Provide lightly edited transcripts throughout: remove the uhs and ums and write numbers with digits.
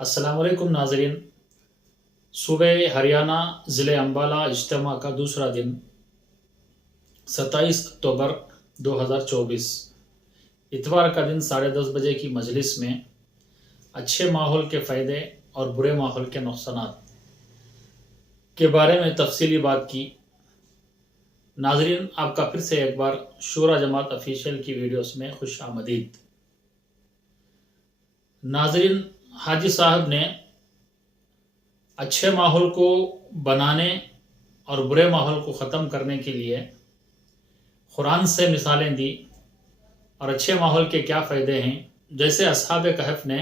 السلام علیکم ناظرین، صوبہ ہریانہ ضلع امبالہ اجتماع کا دوسرا دن 27 اکتوبر 2024 اتوار کا دن 10:30 بجے کی مجلس میں اچھے ماحول کے فائدے اور برے ماحول کے نقصانات کے بارے میں تفصیلی بات کی۔ ناظرین، آپ کا پھر سے ایک بار شورا جماعت آفیشیل کی ویڈیوز میں خوش آمدید۔ ناظرین، حاجی صاحب نے اچھے ماحول کو بنانے اور برے ماحول کو ختم کرنے کے لیے قرآن سے مثالیں دی اور اچھے ماحول کے کیا فائدے ہیں۔ جیسے اصحاب کہف نے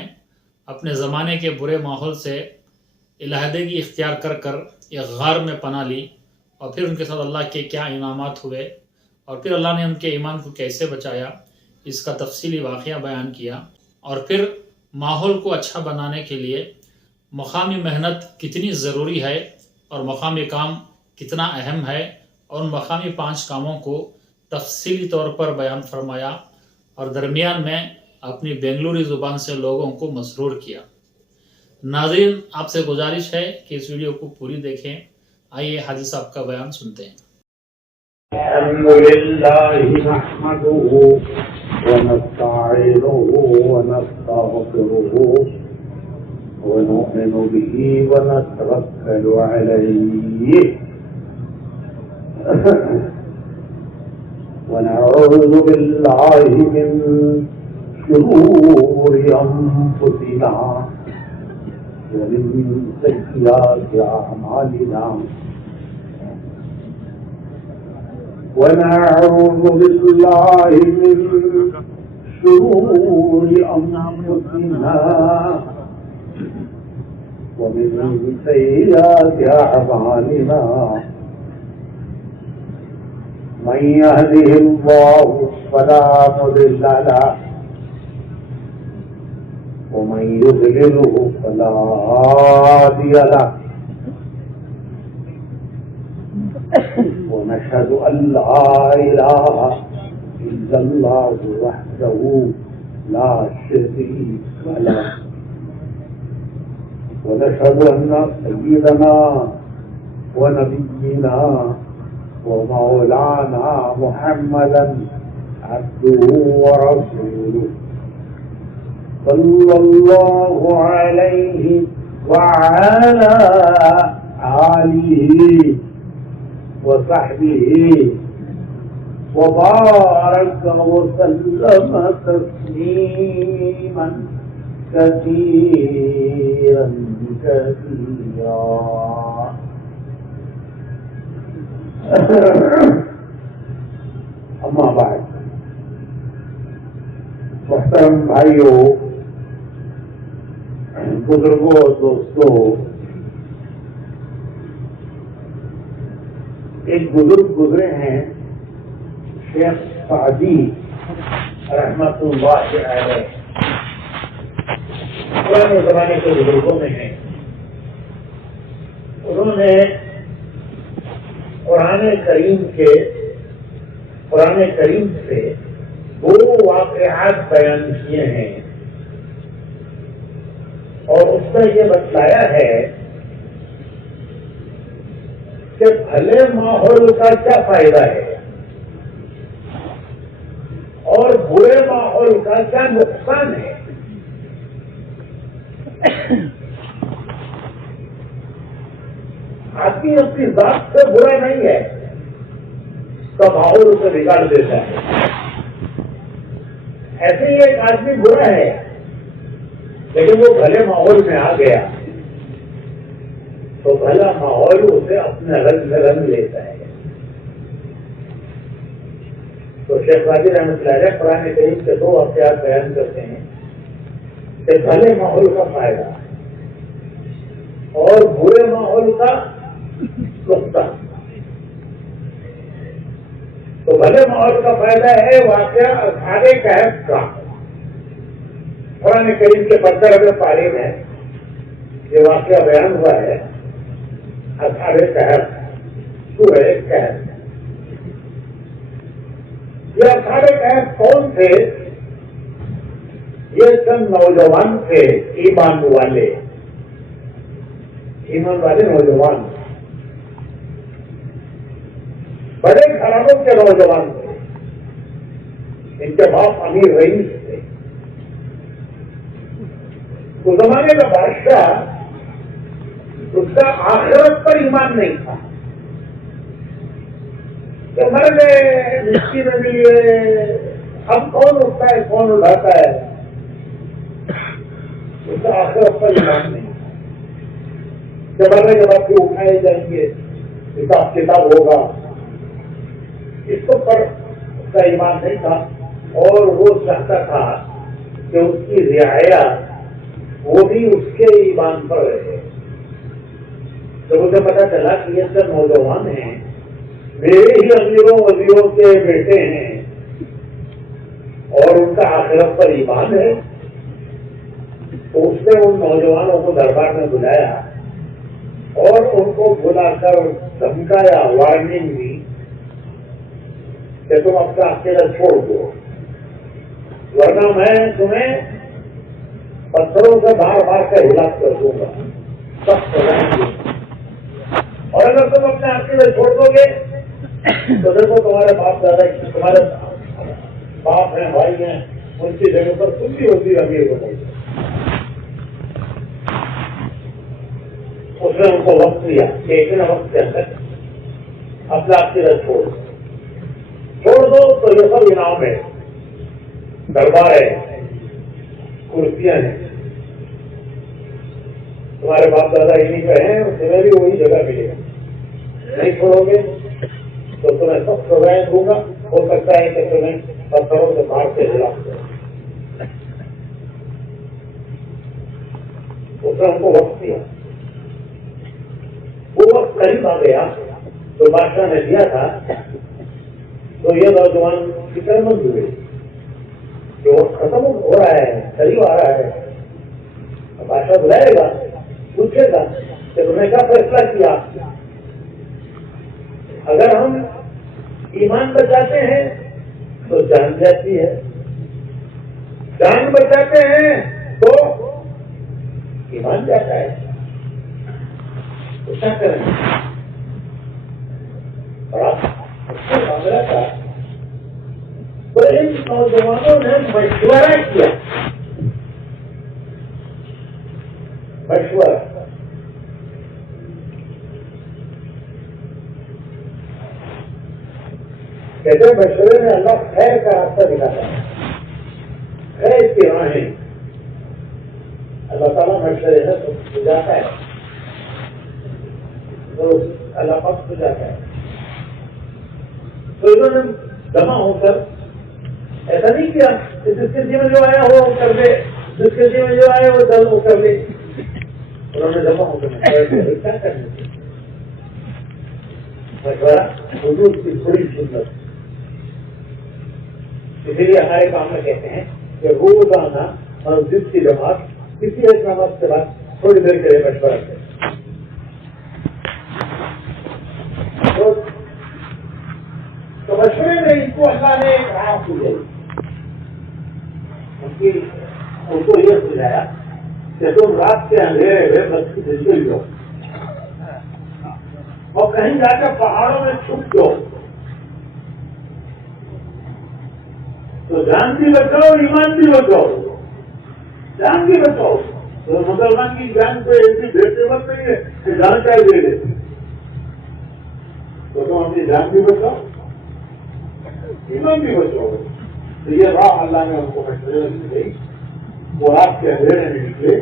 اپنے زمانے کے برے ماحول سے علیحدگی اختیار کر ایک غار میں پناہ لی، اور پھر ان کے ساتھ اللہ کے کیا انعامات ہوئے اور پھر اللہ نے ان کے ایمان کو کیسے بچایا، اس کا تفصیلی واقعہ بیان کیا۔ اور پھر ماحول کو اچھا بنانے کے لیے مقامی محنت کتنی ضروری ہے اور مقامی کام کتنا اہم ہے، اور ان مقامی 5 کاموں کو تفصیلی طور پر بیان فرمایا، اور درمیان میں اپنی بنگلوری زبان سے لوگوں کو مسرور کیا۔ ناظرین، آپ سے گزارش ہے کہ اس ویڈیو کو پوری دیکھیں۔ آئیے حاجی صاحب کا بیان سنتے ہیں۔ الحمدللہ نحمدہ ونستعینہ ونستغفرہ ونؤمن بہ ونتوکل علیہ ونعوذ باللہ من شرور انفسنا ومن سیئات اعمالنا ونعوذ بالله من شرور أنفسنا ومن سيئات أعمالنا من يهده الله فلا مضل له ومن يضلله فلا هادي له ونشهد أن لا إله إلا الله وحده لا شريك له ونشهد أن سيدنا ونبينا ومولانا محمدا عبده ورسوله صلى الله عليه وعلى آله وصحبه وبارك وسلم تسليما كثيرا كثيرا۔ اما بعد، محترم بھائیوں، بزرگوں، دوستوں، ایک بزرگ گزرے ہیں، شیخ سعدی رحمت اللہ علیہ، پرانے زمانے کے بزرگوں میں ہیں۔ انہوں نے قرآن کریم سے 2 واقعات بیان کیے ہیں، اور اس میں یہ بتلایا ہے کہ بھلے ماحول کا کیا فائدہ ہے اور برے ماحول کا کیا نقصان ہے۔ آدمی اپنی ذات سے برا نہیں ہے، اس کا ماحول اسے بگاڑ دیتا ہے۔ ایسے ہی ایک آدمی برا ہے لیکن وہ بھلے ماحول میں آ گیا تو بھلا ماحول اسے اپنے رنگ میں رنگ لیتا ہے۔ تو شیخ سعدی رحمۃ اللہ علیہ قرآن کریم کے 2 واقعات بیان کرتے ہیں کہ بھلے ماحول کا فائدہ اور برے ماحول کا نقصان۔ تو بھلے ماحول کا فائدہ ہے واقعہ اصحاب کہف کا، قرآن کریم کے 15ویں پارے میں یہ واقعہ بیان ہوا ہے۔ اصحاب کہف، سورہ کہف، یہ اصحاب کہف کون تھے؟ یہ چند نوجوان تھے ایمان والے، ایمان والے نوجوان بڑے گھرانوں کے نوجوان تھے، ان کے باپ امیر رئیس تھے. اس زمانے کا بادشاہ، اس کا آخرت پر ایمان نہیں تھا کہ مر گئے مٹی میں مل گئے، اب کون اٹھتا ہے کون اٹھاتا ہے. اس کا آخرت پر ایمان نہیں تھا کہ مرنے کے بعد بھی اٹھائے جائیں گے، حساب کتاب ہوگا. اس کو پر اس کا ایمان نہیں تھا، اور وہ چاہتا تھا کہ اس کی رعایا وہ بھی اس کے ایمان پر رہے. جب اسے پتا چلا کہ یہ سب نوجوان ہیں، میرے ہی امیروں وزیروں کے بیٹے ہیں اور ان کا آخرت پر ایمان ہے، تو اس نے ان نوجوانوں کو دربار میں بلایا اور ان کو بلا کر دھمکایا، وارننگ دی کہ تم اپنا اکیلا چھوڑ دو، ورنہ میں تمہیں پتھروں سے مار مار کر ہلاک کر دوں گا، سب سزائیں گے. اور اگر تم اپنے اکیلے چھوڑ دو گے تو دیکھو تمہارے باپ دادا، تمہارے باپ ہیں، بھائی ہیں، ان کی جگہ پر تم بھی ہوتی امیر ہو گئی. اس نے ان کو وقت دیا کہ ایک نہ وقت کے اندر اپنا اکیلا چھوڑ دو تو یہ سب انعام ہے، دربار ہے، کرسیاں ہیں، تمہارے باپ دادا انہیں پہ ہیں، تمہیں بھی وہی جگہ ملے گا. نہیں چھوڑو گے تو تمہیں سب سزائیں دوں گا، ہو سکتا ہے کہ تمہیں پتھروں سے مار کے ہلاک کرو. اس نے ان کو وقت دیا. وہ وقت قریب آ گیا جو بادشاہ نے دیا تھا، تو یہ نوجوان فکر مند ہوئے کہ وہ ختم ہو رہا ہے، قریب آ رہا ہے. بادشاہ بلائے گا، پوچھے گا کہ تم نے کیا فیصلہ کیا. اگر ہم ایمان بچاتے ہیں تو جان جاتی ہے، جان بچاتے ہیں تو ایمان جاتا ہے. تو کیا کریں؟ معاملہ تھا. تو ان نوجوانوں نے مشورہ کیا، مشورہ. کہتے مشورے میں اللہ خیر کا راستہ دکھاتا ہے، خیر کی راہیں اللہ تعالیٰ مشورے میں سجاتا ہے، تو اللہ پاک سجاتا ہے. تو انہوں نے جمع ہو کر ایسا نہیں کیا کہ جس کے میں جو آیا وہ کر دے، جس کے میں جو آیا وہ دل وہ کر دے. انہوں نے جمع ہو کر کیا کرنا مشورہ حضور کی بڑی سنت. اسی لیے ہمارے کام میں کہتے ہیں کہ روزانہ مسجد کی جماعت کسی ایک نماز کے بعد تھوڑی دیر کے لیے مشورہ کرے. تو مشورے میں ان کو اللہ نے ایک راہ سجائی. ان کو یہ سجایا کہ تم رات کے اندھیرے ہوئے مسجد نکل جاؤ اور کہیں جا کر پہاڑوں میں چھپ جاؤ، تو جان بھی بچاؤ، ایمان بھی بچاؤ. جان بھی بچاؤ. تو مسلمان کی جان کو ایسی بھیڑ مت نہیں ہے کہ جان چاہے دے دے، تو تم اپنی جان بھی بچاؤ، ایمان بھی بچاؤ. تو یہ راہ اللہ نے ان کو مشورے میں دی. وہ رات کے اندھیرے میں نکلے،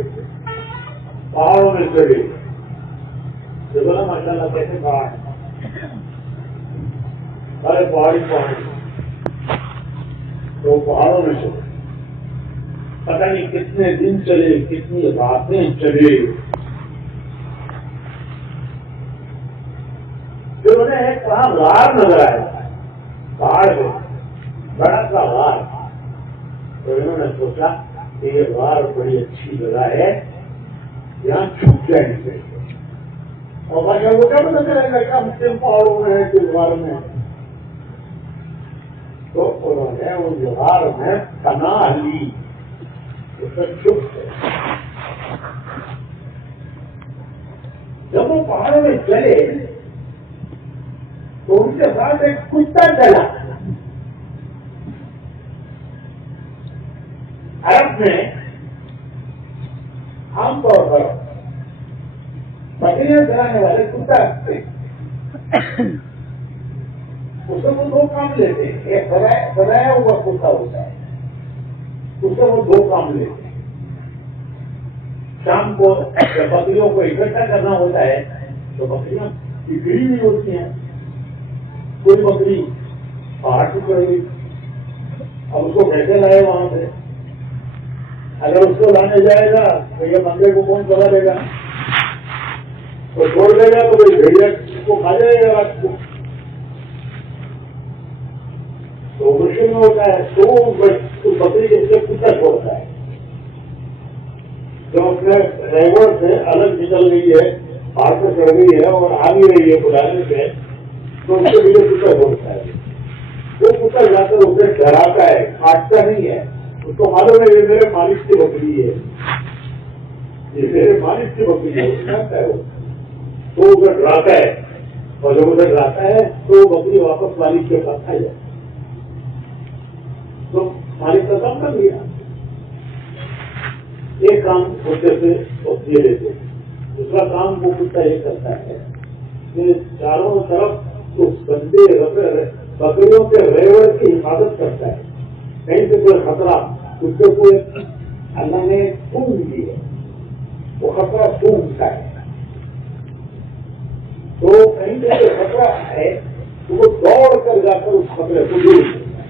پہاڑوں میں چڑھے. بولا ماشاء اللہ کیسے پہاڑ ہے، سارے پہاڑی پہاڑی. تو پہاڑوں میں چلے، پتہ نہیں کتنے دن چلے، کتنی راتیں چلے. پھر انہیں ایک وہاں غار نظر آیا، پہاڑ میں بڑا سا غار. تو انہوں نے سوچا کہ یہ غار بڑی اچھی جگہ ہے، یہاں چھپ جائیں گے. اور بھائی وہ کیا پتہ چلے گا کہ ہم کن پہاڑوں میں ہیں، کس غار میں. تو انہوں نے اس غار میں پناہ لی، اس میں چھپ گئے. جب وہ پہاڑوں میں چلے تو ان کے ساتھ ایک کتا چلا. عرب میں عام طور پر بکریاں چلانے والے کتا رکھتے ہیں. اس سے وہ دو کام لیتے ہیں. ایک بنایا ہوا کتا ہوتا ہے, اس سے وہ دو کام لیتے ہیں. شام کو جب بکریوں کو اکٹھا کرنا ہوتا ہے تو بکریاں بکھری ہوئی ہوتی ہیں. کوئی بکری پہاڑ سے چڑھ گئی, اب اس کو کیسے لائے وہاں سے؟ اگر اس کو لانے جائے گا تو یہ بندے کو کون چلا دے گا؟ تو چھوڑ دے گا تو کوئی بھیڑیا اس کو کھا جائے گا رات کو. تو مشکل میں ہوتا ہے تو بکری کے سے کتا چھوڑتا ہے. جو اپنے ڈرائیور سے الگ نکل گئی ہے, پہاڑ سے چڑھ گئی ہے اور آ بھی رہی ہے بلانے سے, تو اس کے لیے کتا چھوڑتا ہے. وہ کتا جا کر اسے ڈراتا ہے, کاٹتا نہیں ہے. اس کو معلوم ہے یہ میرے مالک کی بکری ہے, یہ میرے مالک کی بکری ہے, ہے وہ. تو اسے ڈراتا ہے, اور جب اسے ڈراتا ہے تو وہ بکری واپس مالک کے پاس آ جائے. تو مالک کا کام کر لیا. ایک کام کتے سے یہ لیتے, دوسرا کام وہ کتا یہ کرتا ہے کہ چاروں طرف اس بندے بکریوں کے ریوڑ کی حفاظت کرتا ہے. کہیں سے کوئی خطرہ اس کو کوئی اللہ نے سونگ دی ہے, وہ خطرہ سونگتا ہے. تو کہیں سے کوئی خطرہ ہے تو وہ دوڑ کر جا کر اس خطرے کو دور کرتا ہے.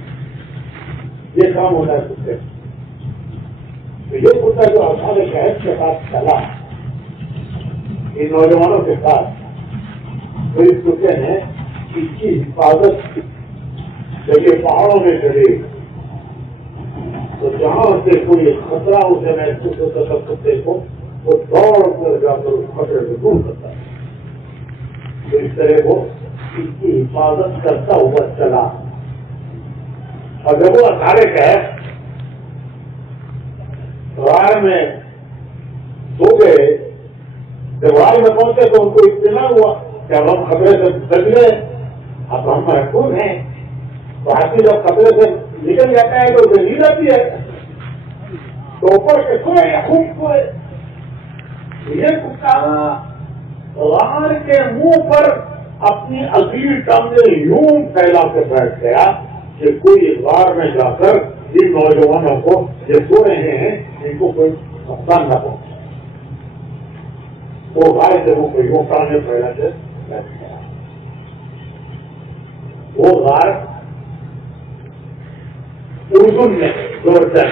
یہ کام ہوتا ہے کتے. تو یہ کتا جو اصحاب کہف کے ساتھ چلا ان نوجوانوں کے ساتھ, تو اس کتے نے اس کی حفاظت جب یہ پہاڑوں میں چلے تو جہاں سے کوئی خطرہ اسے محسوس ہوتا تھا کتے کو, وہ دوڑ کر جا کر اس خطرے سے دور کرتا ہے. تو اس طرح وہ اس کی حفاظت کرتا ہوا چلا. اور جب وہ سارے کہف غار میں سو گئے, جب غار میں پہنچے تو ان کو اطلاع ہوا کہ اب ہم خطرے سے بچ گئے, اب ہم محفوظ ہیں. تو آدمی جب خطرے سے نکل جاتا ہے تو اسے نیند آتی ہے, تو اوپر کے سوئے یا خوب سوئے. یہ کتا غار کے منہ پر اپنی اصیل ٹانگیں یوں پھیلا کے بیٹھ گیا کہ کوئی غار میں جا کر ان نوجوانوں کو یہ سو رہے ہیں ان کو کوئی نقصان نہ پہنچے. وہ غار سے وہ کوئی یوں ٹانگیں پھیلا کے بیٹھ گیا. وہ غار اردن میں جورڈن,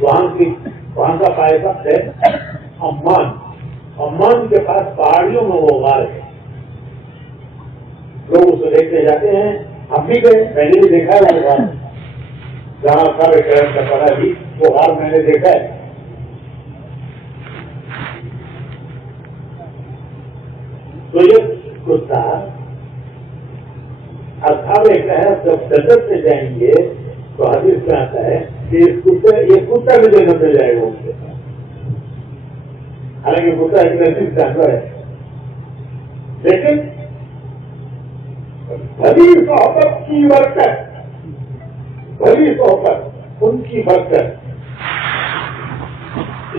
وہاں کا پائیدہ ہے عمان. عمان کے پاس پہاڑیوں میں وہ غار ہے. لوگ اسے دیکھنے جاتے ہیں, ہم بھی گئے, میں نے بھی دیکھا ہے وہ غار, جہاں سارے کہف کا پڑا بھی وہ غار میں نے دیکھا ہے. تو یہ کتا اصحاب کہف جب جنت میں جائیں گے تو حدیث میں آتا ہے کہ یہ کتا بھی جنت میں جائے گا ان کے ساتھ. حالانکہ کتا ایک نصیب جانور ہے, لیکن بھلی صحبت کی برکت, بھلی صحبت ان کی برکت,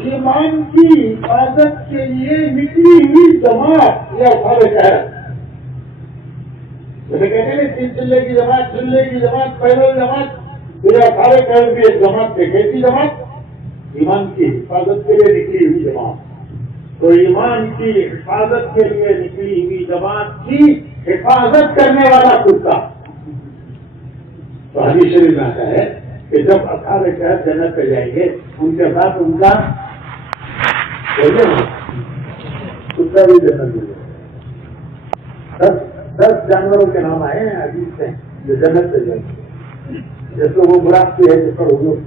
ایمان کی حفاظت کے لیے نکلی ہوئی جماعت یا اصحاب کہف. جیسے کہتے ہیں تین چلے کی جماعت, چلے کی جماعت, پیدل جماعت, پھر سارے کہف بھی ایک جماعت تھے, کیسی جماعت؟ ایمان کی حفاظت کے لیے نکلی ہوئی جماعت. تو ایمان کی حفاظت کے لیے نکلی ہوئی جماعت کی حفاظت کرنے والا کتا. تو حدیث شریف میں آتا ہے کہ جب اصحاب کہف جنت پہ جائیں گے ان کے ساتھ ان کا کتا بھی جنت میں جائے گا. 10 جانوروں کے نام آئے ہیں حدیث سے جو جنت پہ جائیں گے. جیسے وہ براتی ہے جس پر حضور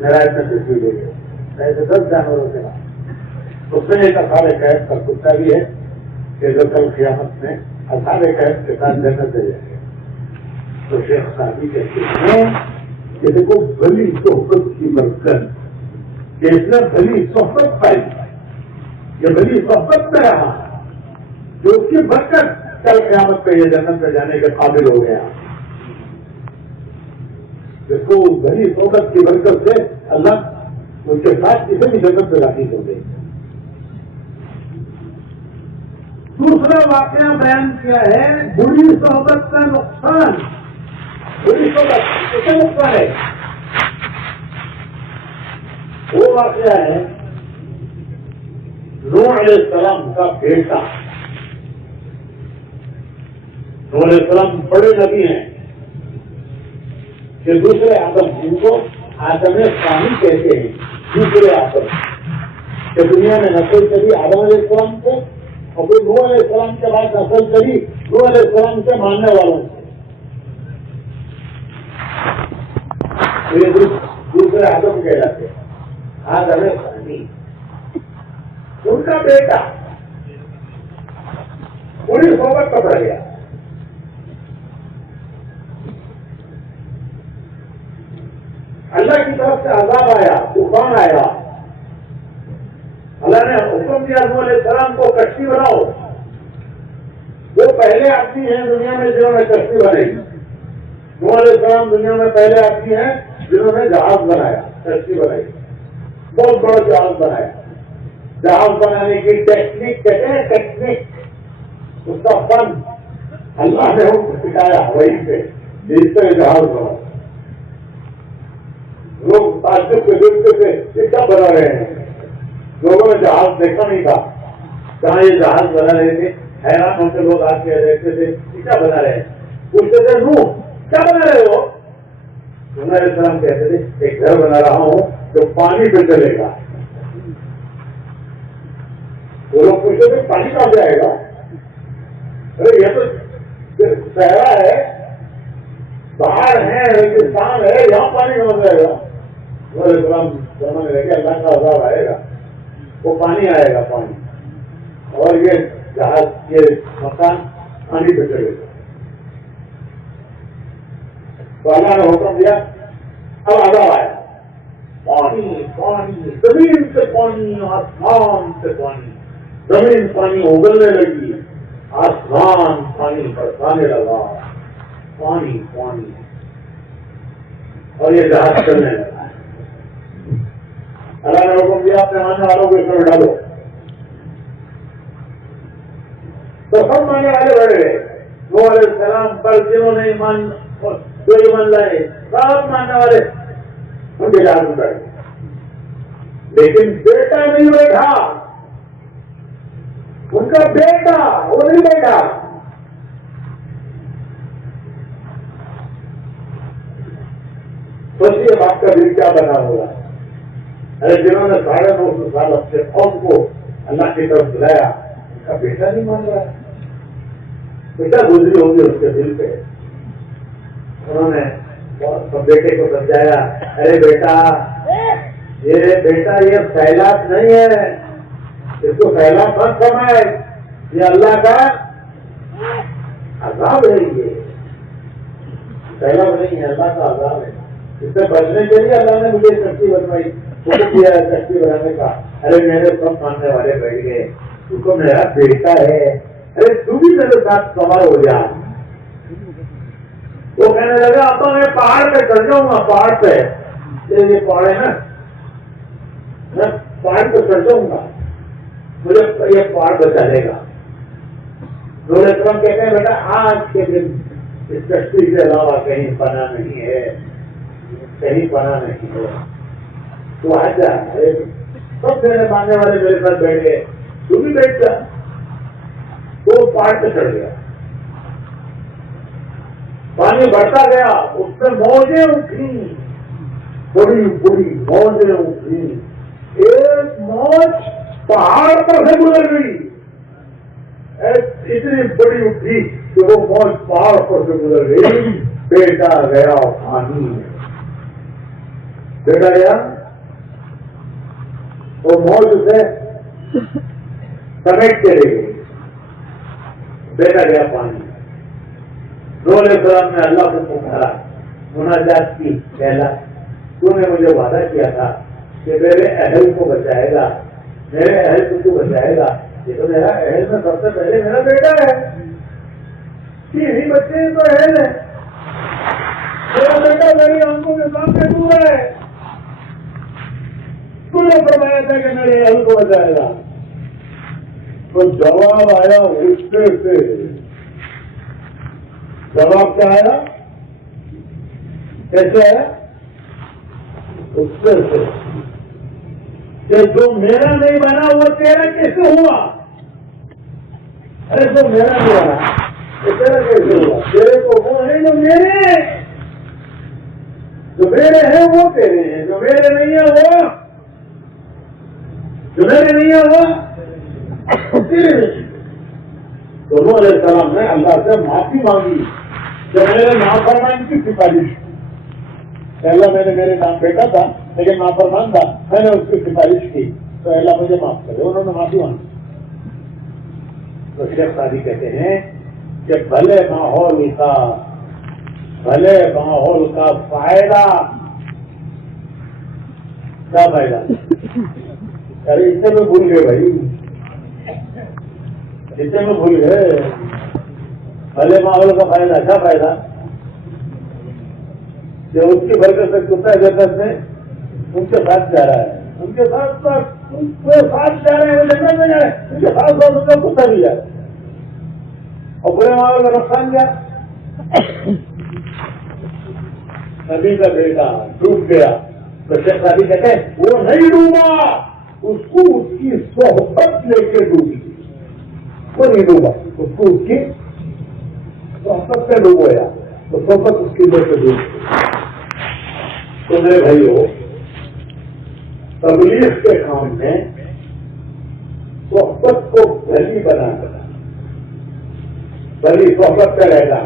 نرائت میں تصویر دے گئے, ایسے 10 جانوروں کے نام. اس میں ایک اصحاب کہف کا کتا بھی ہے کہ جو کل قیامت میں اصحاب کہف کے ساتھ جنت دے جائیں گے. تو شیخ صاحبی کہتے ہیں کہ دیکھو بھلی صحبت کی برکت, کہ اس نے بھلی صحبت پائی. یہ بڑی صحبت میں رہا جو اس کی برکت کل قیامت پہ یہ جنت میں جانے کے قابل ہو گیا. جس کو بڑی صحبت کی برکت سے اللہ ان کے ساتھ کسی بھی جنت میں داخل ہو گئی. دوسرا واقعہ بیان کیا ہے بری صحبت کا نقصان. بری صحبت کیسے نقصان ہے؟ وہ واقعہ ہے نوح علیہ السلام کا بیٹا. نوح علیہ السلام بڑے نبی ہیں کہ دوسرے آدم جن کو آدم ثانی کہتے ہیں. دوسرے آدم کہ دنیا میں نسل چلی آدم علیہ السلام کو اور پھر نوح علیہ السلام کے بعد نسل چلی نوح علیہ السلام کے ماننے والوں سے. دوسرے آدم کہلاتے ہیں. آدم ثانی ان کا بیٹا پوری صحبت پکڑ گیا. اللہ کی طرف سے عذاب آیا, طوفان آیا. اللہ نے حکم دیا نوح علیہ السلام کو کشتی بناؤ. وہ پہلے آدمی ہیں دنیا میں جنہوں نے کشتی بنائی. نوح علیہ السلام دنیا میں پہلے آدمی ہیں جنہوں نے جہاز بنایا, کشتی بنائی, بہت بڑا جہاز بنایا. جہاز بنانے کی ٹیکنیک کہتے ہیں, ٹیکنیک اس کا فن اللہ نے ان کو سکھایا وہی پہ جس طرح جہاز بنا. لوگ تعجب کے دیکھتے تھے یہ کیا بنا رہے ہیں. لوگوں نے جہاز دیکھا نہیں تھا جہاں یہ جہاز بنا رہے تھے. حیران ہوتے لوگ آ کے دیکھتے تھے یہ کیا بنا رہے ہیں. پوچھتے تھے نوح کیا بنا رہے ہو. نوح علیہ السلام کہتے تھے ایک گھر بنا رہا ہوں جو پانی پہ چلے گا. وہ لوگ پوچھتے تھے پانی کہاں جائے گا. ارے یہ تو صحرا ہے, پہاڑ ہے, ریگستان ہے, یہاں پانی کہاں جائے گا. نوح علیہ السلام سمجھ رہے کہ اللہ کا عذاب آئے گا, وہ پانی آئے گا پانی, اور یہ جہاز یہ مکان پانی پہ چلے گا. تو اللہ نے حکم دیا اب عذاب آیا. پانی پانی زمین سے پانی, آسمان سے پانی. زمین پانی اگلنے لگی, آسمان پانی برسانے لگا. پانی پانی اور یہ جہاز چلنے لگا. اللہ نے حکم دیا اپنے ماننے والوں کو اس میں ڈالو. تو سب ماننے والے بڑھ گئے. نوح علیہ السلام پر جنہوں نے ایمان جو ایمان لائے سب ماننے والے ان کے جہاز میں بیٹھ گئے. لیکن بیٹا نہیں بیٹھا, ان کا بیٹا وہ نہیں بیٹھا. سوچیے باپ کا دل کیا بنا ہوگا. ارے جنہوں نے 950 سال اپنے قوم کو اللہ کی طرف بلایا ان کا بیٹا نہیں مان رہا ہے. بیٹا گزری ہوگی اس کے دل پہ. انہوں نے بیٹے کو سمجھایا ارے بیٹا یہ سیلاب نہیں ہے, اس کو سیلاب مت سمجھ, یہ اللہ کا عذاب ہے. یہ سیلاب نہیں ہے, اللہ کا عذاب ہے. اس سے بچنے کے لیے اللہ نے مجھے کشتی بنوائی, کیا ہے کشتی بنانے کا. ارے میرے سب ماننے والے بیٹھ گئے, تو کو میرا بیٹا ہے, ارے تو بھی میرے ساتھ سوار ہو جا. وہ کہنے لگا اب تو میں پہاڑ پہ چڑھ جاؤں گا. پہاڑ پہ یہ پہاڑ ہے نا, میں پہاڑ پہ چڑھ جاؤں گا, مجھے یہ پہاڑ بچا لے گا. نوح علیہ السلام کہتے ہیں بیٹا آج کے دن اس کشتی کے علاوہ کہیں پناہ نہیں ہے, کہیں پناہ نہیں ہے. تو آ جا. سب میرے ماننے والے میرے ساتھ بیٹھ گئے, تو بھی بیٹھ جا. تو پہاڑ پہ چڑھ گیا. پانی بڑھتا گیا, اس میں موجیں اٹھی, بڑی بڑی موجیں اٹھی. ایک موج پہاڑ پر سے گزر گئی, اتنی بڑی اٹھی کہ وہ موج پہاڑ پر سے گزر گئی. بیٹا گیا پانی میں. بیٹا گیا, وہ موج اسے سمیٹ کے لے گئی. بیٹا گیا پانی. نوح علیہ السلام نے اللہ کو پکارا, مناجات کی, کہلا تو نے مجھے وعدہ کیا تھا کہ میرے اہل کو بچائے گا, میرے اہل کو تو بچائے میرا اہل میں سب سے پہلے میرا بیٹا ہے، 3 ہی بچے ہیں تو اہل ہے، میرا بیٹا میری آنکھوں کے سامنے ڈوب رہا ہے، تو نے فرمایا تھا کہ میرے اہل کو بچائے گا. تو جواب آیا غصے سے. جواب کیا آیا؟ کیسے آیا؟ غصے سے کہ جو میرا نہیں بنا وہ تیرا کیسے ہوا؟ ارے جو میرا نہیں بنا وہ تیرا کیسے ہوا؟ تیرے تو وہ ہیں جو میرے ہیں، جو میرے ہیں وہ تیرے ہیں، جو میرے نہیں ہے وہ، جو میرے نہیں ہے وہ تیرے نہیں. دونوں علیہ السلام نے اللہ سے معافی مانگی کہ میرے نافرمان کی سفارش. پہلا میں نے میرے نام بیٹا تھا لیکن نافرمان تھا، میں نے اس کی سفارش کی تو اللہ مجھے معاف کرے. انہوں نے معافی مانگی. تو شیخ سعدی کہتے ہیں کہ بھلے ماحول کا فائدہ، کیا فائدہ؟ ارے اس سے میں بھول گئے بھائی، اس سے میں بھول گئے. بھلے ماحول کا فائدہ، کیا فائدہ؟ جو اس کی برکت سے کتا جنت میں ان کے ساتھ جا رہا ہے، ان کے ساتھ جا رہے ہیں، وہ جنت میں جا رہے ہیں، ان کے ساتھ ان کا کتا بھی جا رہا ہے. اور برے ماحول کا نقصان کیا؟ نبی کا بیٹا ڈوب گیا. تو شیخ سعدی کہتے ہیں وہ نہیں ڈوبا، اس کو اس کی صحبت لے کے ڈوبی. وہ نہیں ڈوبا، اس کو اس کی صحبت سے ڈوب گیا، تو صحبت اس کی لے کے ڈوب گئی. تو میرے بھائیو، تبلیغ کے کام میں صحبت کو بھلی بنانا، بھلی صحبت سے رہنا،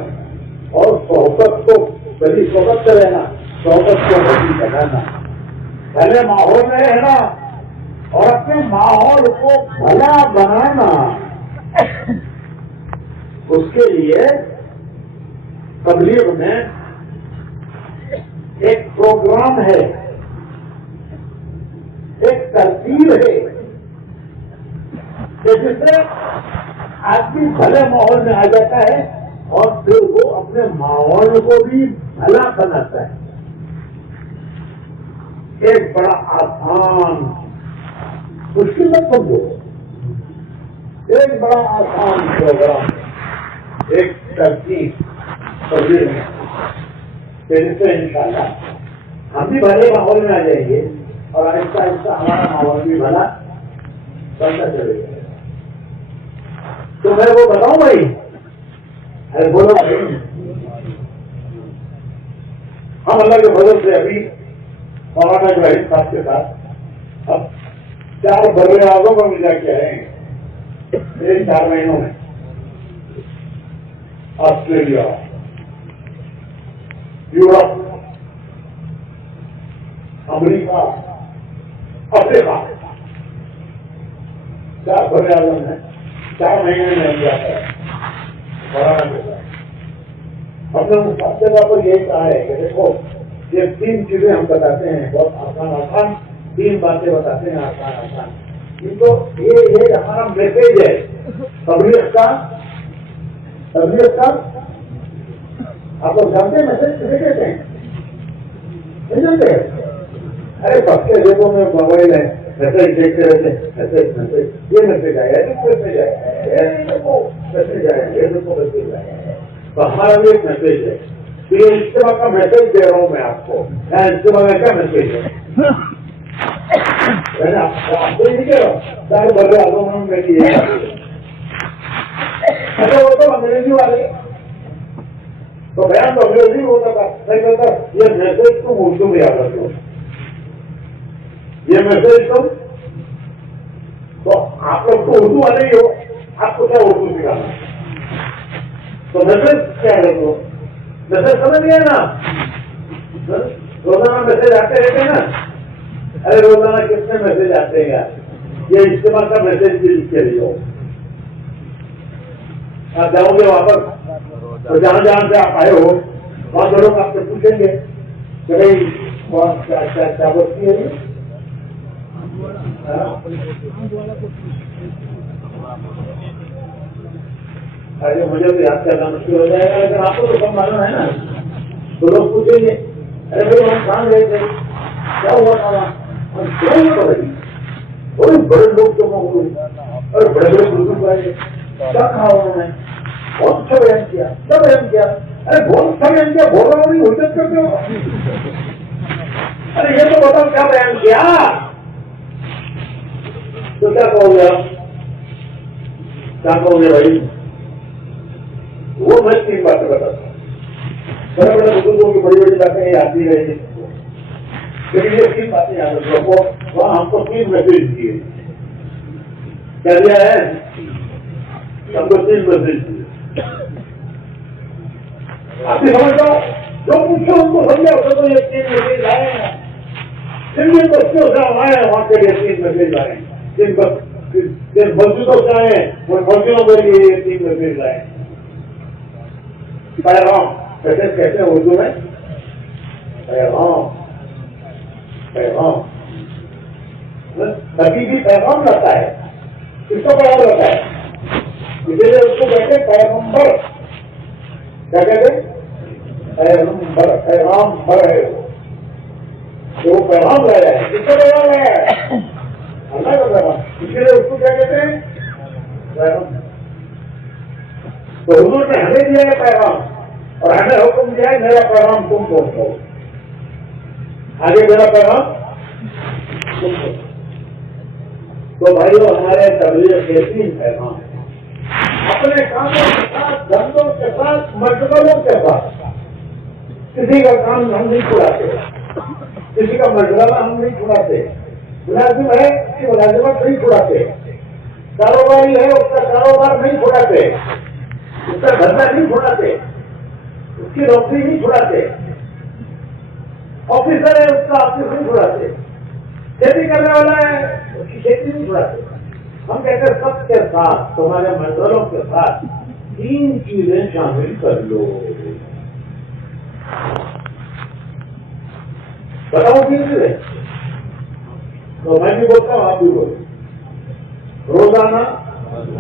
اور صحبت کو بھلی صحبت سے رہنا، صحبت کو بھلی بنانا، بھلے ماحول میں رہنا اور اپنے ماحول کو بھلا بنانا. اس کے لیے تبلیغ میں ایک پروگرام ہے، ایک ترتیب ہے کہ جس سے آدمی بھلے ماحول میں آ جاتا ہے اور پھر وہ اپنے ماحول کو بھی بھلا بناتا ہے. ایک بڑا آسان، مشکل مت سمجھو، ایک بڑا آسان پروگرام، ایک ترتیب تبلیغ میں، جس سے انشاءاللہ ہم بھی بھلے ماحول میں آ جائیں گے اور آہستہ آہستہ ہمارا ماحول بھی بھلا بنتا چلے گا. تو میں وہ بتاؤں بھائی، ارے بولو بھائی، ہم اللہ کے فضل سے ابھی مولانا جواہد صاحب کے ساتھ اب 4 بر اعظم میں مل جا کے آئے ہیں 4 مہینوں میں. آسٹریلیا، یورپ، امریکہ، افریقہ، 4 بر اعظم ہیں. 4 مہینے میں ہم جاتا ہے مولانا کے ساتھ. ہم نے اس ہفتے پر یہی کہا ہے کہ دیکھو یہ 3 چیزیں ہم بتاتے ہیں، بہت آسان 3 باتیں بتاتے ہیں، آسان. تو یہ ہمارا میسج ہے تبلیغ کا. آپ لوگ جانتے ہیں میسج کسے کہتے ہیں؟ نہیں جانتے؟ ارے سب کے جیبوں میں موبائل ہے، میسج دیکھتے رہتے ہیں، میسج یہ میسج آیا ہے. تو ہمارا بھی ایک میسج ہے. تو یہ اجتماع کا میسج دے رہا ہوں میں آپ کو. اجتماع کا کیا میسج ہے؟ آپ کو نہیں کہہ رہا ہوں، 4 بر اعظم میں کیے. اچھا وہ تو انگریزی والے تو بیان تو انگریزی ہوتا تھا. میں کہتا یہ میسج تم اردو میں یاد رکھو، یہ میسج تم. تو آپ لوگ تو اردو والے ہی ہو، آپ کو کیا اردو سکھانا؟ تو میسج کیا رکھو؟ میسج سمجھ گئے نا؟ روزانہ میسج آتے رہتے ہیں نا. ارے روزانہ کتنے میسج آتے ہیں یار؟ یہ اجتماع کا میسج بھی لکھ کے لیے. آپ جاؤ گے واپس تو جہاں سے آپ آئے ہو وہاں کے لوگ آپ سے پوچھیں گے کہ بھائی کیا بات کی ہے. ارے مجھے تو یاد کرنا مشکل ہو جائے گا، لیکن آپ کو تو سب معلوم ہے نا. تو لوگ پوچھیں گے ارے بھائی ہم کہاں گئے تھے، کیا ہوا تھا وہاں؟ بڑے بڑے لوگ جمع ہوئے اور بڑے بڑے بزرگ آئے، کیا کہا انہوں نے؟ بہت اچھا بیان کیا، کیا بیان کیا؟ ارے بہت اچھا بیان کیا، بول رہا ہوں نہیں ہوتے کرتے ہو. ارے یہ تو بتاؤ کیا بیان کیا؟ تو کیا کہو گے آپ؟ کیا کہو گے بھائی؟ وہ میں 3 باتیں بتاتا ہوں. بڑے بڑے بزرگوں کی بڑی بڑی باتیں یاد نہیں رہی، لیکن یہ 3 باتیں یاد رکھو. وہاں ہم کو 3 میسج دیے. کیا دیا ہے؟ ہم کو 3 میسج دیے. آپ بھی سمجھ جاؤ، جو پوچھو ہم کو سمجھا تو یہ 3 میسج آئے ہیں. جن بچوں سے ہم آئے ہیں وہاں کے لیے 3 میسج آئے ہیں. جن مسجدوں سے آئے ہیں وہ مسجدوں کے لیے یہ 3 میسج آئے ہیں. پیغام کیسے کہتے ہیں اردو میں؟ پیغام. پیغام نبی بھی پیغام رہتا ہے. کس کا پیغام رہتا ہے؟ اسی لیے اس کو کہتے ہیں پیغمبر. کیا کہتے ہیں؟ پیغمبر. پیغام بر ہے وہ پیغام لے رہا ہے. کس کا پیغام لے رہا ہے؟ اللہ کا پیغام. اسی لیے اس کو کیا کہتے ہیں؟ پیغام. تو حضور نے ہمیں دیا ہے پیغام اور ہمیں حکم دیا ہے میرا پیغام تم پہنچاؤ. آگے میرا پیغام تم پہنچاؤ. تو بھائیو ہمارے تبلیغ کے 3 پیغام ہیں. اپنے کاموں کے ساتھ، دھندوں کے ساتھ، مشغلوں کے ساتھ. کسی کا کام ہم نہیں چھڑاتے، کسی کا مشغلہ ہم نہیں چھڑاتے. ملازم ہے اس کی ملازمت نہیں چھڑاتے، کاروباری ہے اس کا کاروبار نہیں چھڑاتے، اس کا دھندا نہیں چھڑاتے، اس کی نوکری نہیں چھڑاتے. آفیسر ہے اس کا آفس نہیں چھڑاتے. کھیتی کرنے والا ہے اس کی کھیتی نہیں چھڑاتے. ہم کہتے ہیں سب کے ساتھ، تمہارے مشغلوں کے ساتھ 3 چیزیں شامل کر لو. بتاؤ 3 چیزیں. تو میں بھی بولتا ہوں، آپ بھی بولو. روزانہ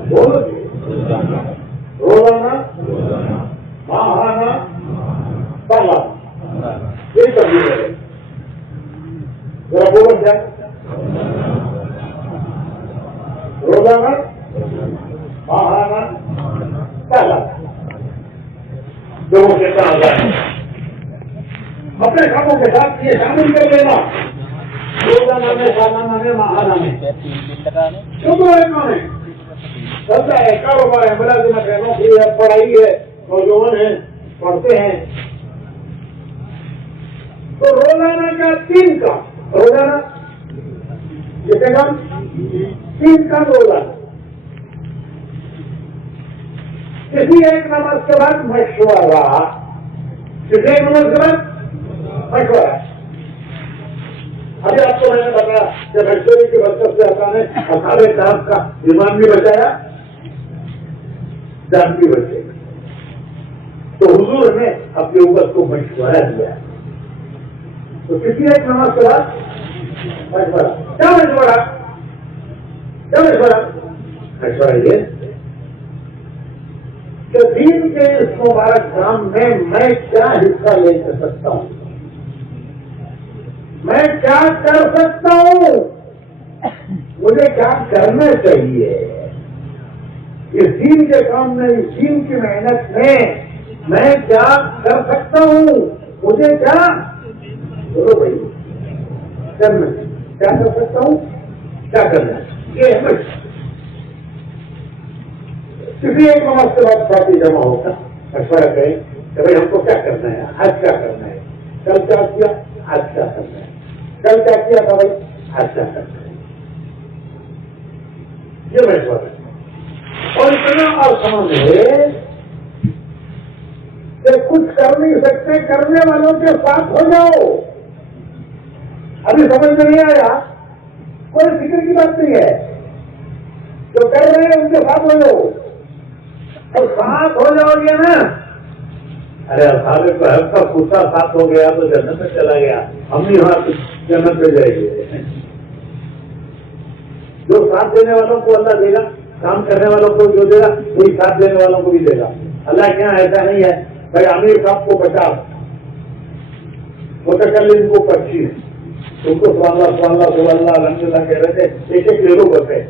بولو جی. روزانہ، ماہانہ، سالانہ. یہ تبدیل ہے. ذرا بولو کیا؟ روزانہ، ماہانہ، سالانہ. لوگوں کے ساتھ اپنے کاموں کے ساتھ یہ شامل کر لینا. روزانہ میں، سالانہ میں، ماہانہ میں. کیوں تو ہے کام ہے، چلتا ہے، کاروبار ہے، ملازمت ہے، نوکری ہے، پڑھائی ہے، نوجوان ہیں پڑھتے ہیں. تو روزانہ کا 3 کام. روزانہ کتنے کام؟ 3 کام روزانہ. کسی ایک نماز کے بعد مشورہ. کسی ایک نماز کے بعد مشورہ. ابھی آپ کو میں نے بتایا کہ مشورے کی برکت سے اللہ نے اصحاب کہف کا ایمان بھی بچایا، جان بھی بچے. تو حضور نے اپنی امت کو مشورہ دیا. تو کسی ایک نماز کے بعد مشورہ. کیا مشورہ؟ کیا مشورہ؟ مشورہ یہ کہ دین کے اس مبارک کام میں میں کیا حصہ لے سکتا ہوں، میں کیا کر سکتا ہوں، مجھے کیا کرنا چاہیے. اس دین کے کام میں، اس دین کی محنت میں کیا کر سکتا ہوں، مجھے کیا بولو بھائی کرنا، کیا کر سکتا ہوں، کیا کرنا. یہ ہے کسی ایک نماز کے بعد ساتھی جمع ہوتا مشورہ کریں کہ بھائی ہم کو کیا کرنا ہے، آج کیا کرنا ہے، کل کیا کیا، آج کیا کرنا ہے، کل کیا کیا تھا بھائی، آج کیا کرنا ہے. یہ مشورہ ہے. اور اتنا آسان ہے کہ کچھ کر نہیں سکتے، کرنے والوں کے ساتھ ہو جاؤ. ابھی سمجھ میں نہیں آیا؟ کوئی فکر کی بات نہیں ہے. جو کر رہے ہیں ان کے ساتھ ہو جاؤ اور ساتھ ہو جاؤ گے نا. ارے اصحاب کہف کا کتا ساتھ ہو گیا تو جنت میں چلا گیا، ہم بھی وہاں جنت میں جائیں گے. ساتھ دینے والوں کو اللہ دے گا، کام کرنے والوں کو جو دے گا وہی ساتھ دینے والوں کو بھی دے گا. اللہ کے یہاں ایسا نہیں ہے بھائی امیر صاحب کو 50 متکلم کو 25 ان کو سبحان اللہ الحمدللہ کہہ رہے تھے، ایک لے لو کرتے.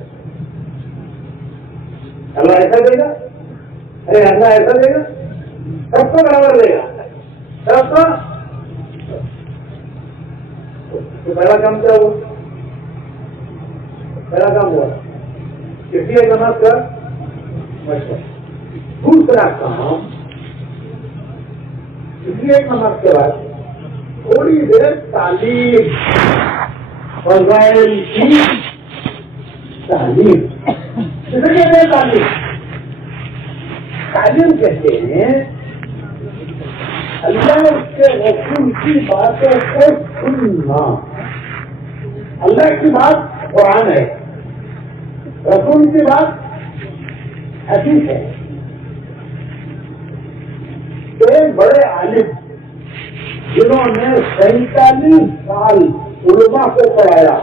اللہ ایسا دے گا؟ ارے اللہ ایسا دے گا؟ سب کو برابر دے گا، سب کو. تو پہلا کام کیا ہوا؟ پہلا کام ہوا کسی ایک نماز کا مشورہ. دوسرا کام کسی ایک نماز کے بعد تھوڑی دیر تعلیم، فضائل کی تعلیم. کسے کہتے ہیں تعلیم؟ تعلیم کہتے ہیں اللہ اس کے رسول کی باتوں کو سننا. اللہ کی بات قرآن ہے، رسول کی بات حدیث ہے. ایک بڑے عالم جنہوں نے 47 سال علماء کو پڑھایا،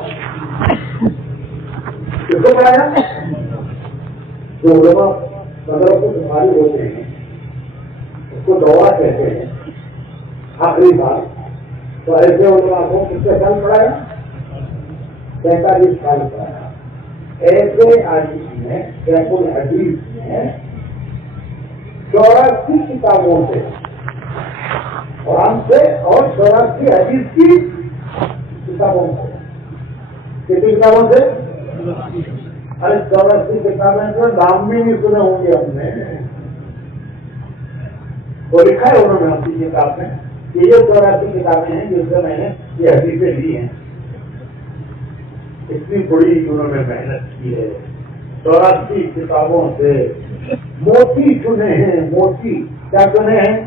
کس کو پڑھایا؟ جو علماء صدر کو بیماری ہوتے ہیں اس کو دوا کہتے ہیں. آخری بار تو ایسے علماء کو کتنے سال پڑھایا؟ 45 سال پڑھایا. ایسے عالم نے شیخ الحدیث نے 84 کتابوں سے قرآن سے اور 84 حدیث کی کتابوں سے. کتنی کتابوں سے؟ ارے 84 کتابیں تو نام بھی نہیں سنے ہوں گے ہم نے. وہ لکھا ہے انہوں نے اپنی کتاب میں کہ یہ 84 کتابیں ہیں جن سے میں نے یہ حدیثیں لی ہیں. اتنی بڑی انہوں نے محنت کی ہے. 84 کتابوں سے موتی چنے ہیں. موتی کیا چنے ہیں؟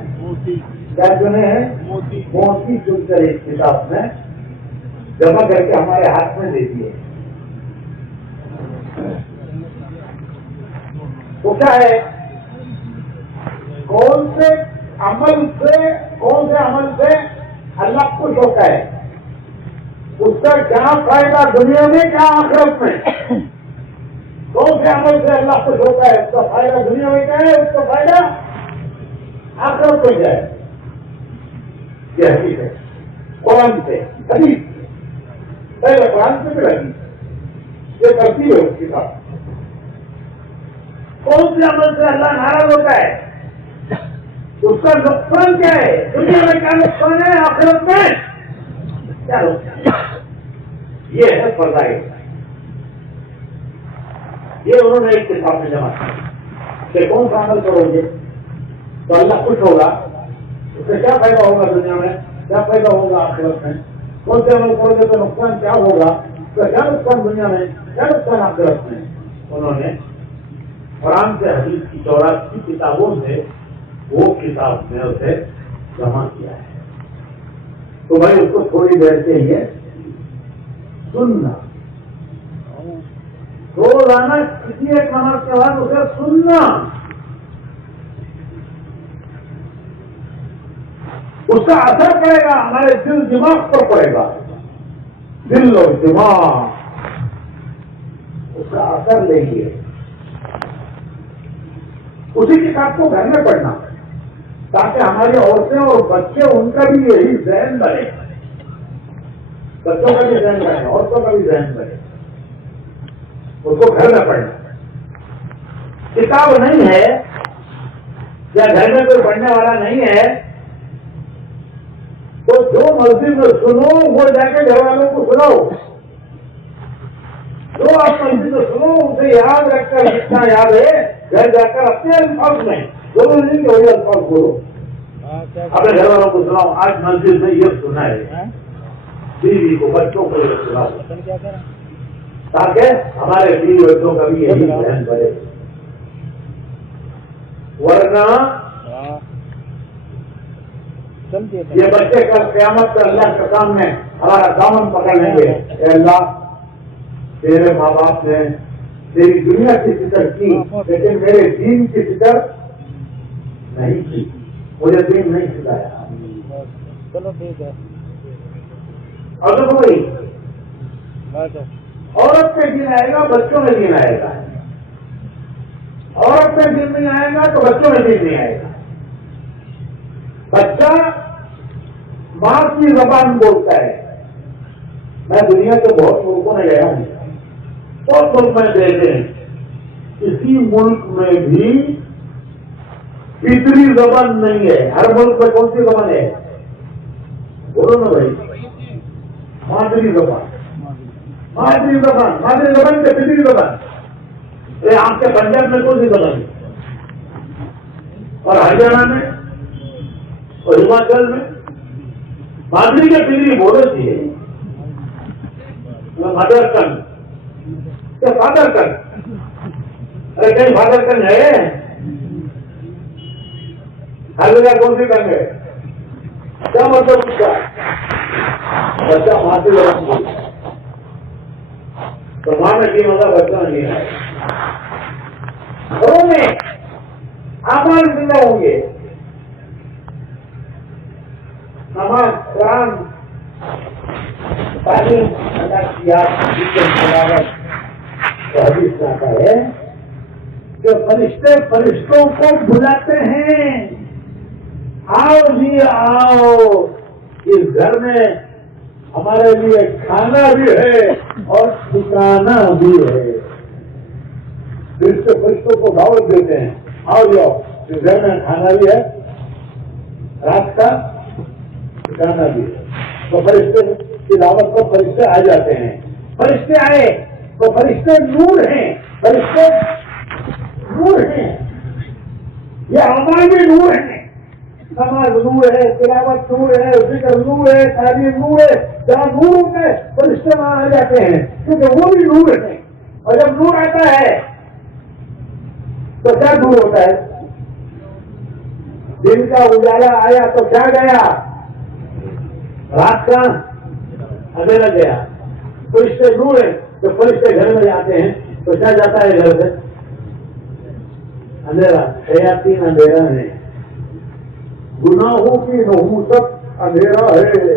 کیا چنے ہیں؟ موتی چن کر ایک کتاب میں جمع کر کے ہمارے ہاتھ میں دے دیے. وہ کیا ہے؟ کون سے عمل سے اللہ خوش ہوتا ہے، اس کا کیا فائدہ دنیا میں کیا آخرت میں. کون سے عمل سے اللہ خوش ہوتا ہے، اس کا فائدہ دنیا میں کیا ہے، اس کا فائدہ آخرت میں کیا ہے. یہ حدیث ہے قرآن سے حدیث، پہلے قرآن سے پھر حدیث. یہ ترتیب ہے اس کی بات. کون سے عمل سے اللہ ناراض ہوتا ہے، اس کا نقصان کیا ہے، دنیا میں کیا نقصان ہے، آخرت میں کیا نقصان ہے. یہ ہے فضائل. یہ انہوں نے ایک کتاب میں جمع کیا کہ کون سا عمل کرو گے تو اللہ خوش ہوگا، اس سے کیا فائدہ ہوگا دنیا میں، کیا فائدہ ہوگا آخرت میں. کون سے عمل کرو گے تو نقصان کیا ہوگا، اس کا کیا نقصان دنیا میں، کیا نقصان آخرت میں. انہوں نے قرآن سے حدیث کی 84 کتابوں سے وہ کتاب میں اسے جمع کیا ہے. تو بھائی اس کو تھوڑی دیر کے لیے سننا، روزانہ کسی ایک نماز کے بعد اسے سننا. اس کا اثر پڑے گا ہمارے دل دماغ پر پڑے گا. دل اور دماغ اس کا اثر لیں گے. اسی کتاب کو گھر میں پڑھنا تاکہ ہماری عورتیں اور بچے ان کا بھی یہی ذہن بنے. بچوں کا بھی ذہن بنے، عورتوں کا بھی ذہن بنے. اس کو گھر میں پڑھنا. کتاب نہیں ہے یا گھر میں کوئی پڑھنے والا نہیں ہے تو جو مسجد میں سنو وہ جا کے گھر والوں کو سناؤ. جو آپ مسجد میں سنو اسے یاد رکھ کر جتنا یاد ہے گھر جا کر اپنے الفاظ میں، ضرور نہیں کہ وہی الفاظ بولو، اپنے گھر والوں کو سناؤ. آج مسجد میں یہ سنا ہے، بیوی کو بچوں کو یہ سناؤ تاکہ ہمارے بیوی بچوں کا بھی یہی ذہن بنے. ورنہ یہ بچے کل قیامت پر اللہ کے سامنے ہمارا دامن پکڑ لیں گے. اے اللہ تیرے ماں باپ نے تیری دنیا کی فکر کی لیکن میرے دین کی فکر نہیں کی، مجھے دین نہیں سکھایا. چلو ٹھیک ہے. اور تو بھائی عورت میں دین آئے گا، بچوں میں دین آئے گا. عورت میں دین نہیں آئے گا تو بچوں میں دین نہیں آئے گا. بچہ ماں کی زبان بولتا ہے. میں دنیا کے بہت ملکوں میں گیا ہوں، بہت ملک میں دیکھے ہیں، کسی ملک میں بھی تیسری زبان نہیں ہے. ہر ملک میں کون سی زبان ہے؟ بولو نا بھائی. مادری زبان. مادری زبان، مادری زبان کے تیسری زبان. یہ آپ کے پنجاب میں کون سی زبان ہے؟ اور ہریانہ میں اور ہماچل میں مادری کے تیسری بولے تھے مدر ٹنگ کیا فادر ٹنگ. ارے کہیں فادر ٹنگ ہے؟ ہر جگہ کون سی ٹنگ ہے؟ کیا مطلب اس کا؟ بچہ مادری زبان بولتا ہے تو ماں میں 3,000 بچہ نہیں ہے. گھروں میں اعمال زندہ ہوں گے. نماز، قرآن، تعلیم، اخلاقیات، تلاوت. تو حدیث آتا ہے کہ فرشتے فرشتوں کو بلاتے ہیں، آؤ جی آؤ، اس گھر میں ہمارے لیے کھانا بھی ہے اور ٹھکانا بھی ہے. فرشتوں کو دعوت دیتے ہیں، آؤ جاؤ، اس گھر میں کھانا بھی ہے، رات کا ٹھکانا بھی ہے. تو فرشتے کی دعوت کو فرشتے آ جاتے ہیں. فرشتے آئے تو فرشتے نور ہیں. فرشتے نور ہیں، یہ اعمال بھی نور ہیں. نماز نور ہے، تلاوت نور ہے، ذکر نور ہے، تعلیم نور ہے. جہاں نور ہوتا ہے فرشتے وہاں آ جاتے ہیں کیونکہ وہ بھی نور ہیں. اور جب نور آتا ہے تو کیا دور ہوتا ہے؟ دن کا اجالا آیا تو کیا گیا؟ رات کا اندھیرا گیا. فرشتے نور ہیں تو فرشتے گھر میں جاتے ہیں تو کیا جاتا ہے گھر سے؟ اندھیرا. شیاطین اندھیرا ہے، گناہوں کی نحوست اندھیرا ہے،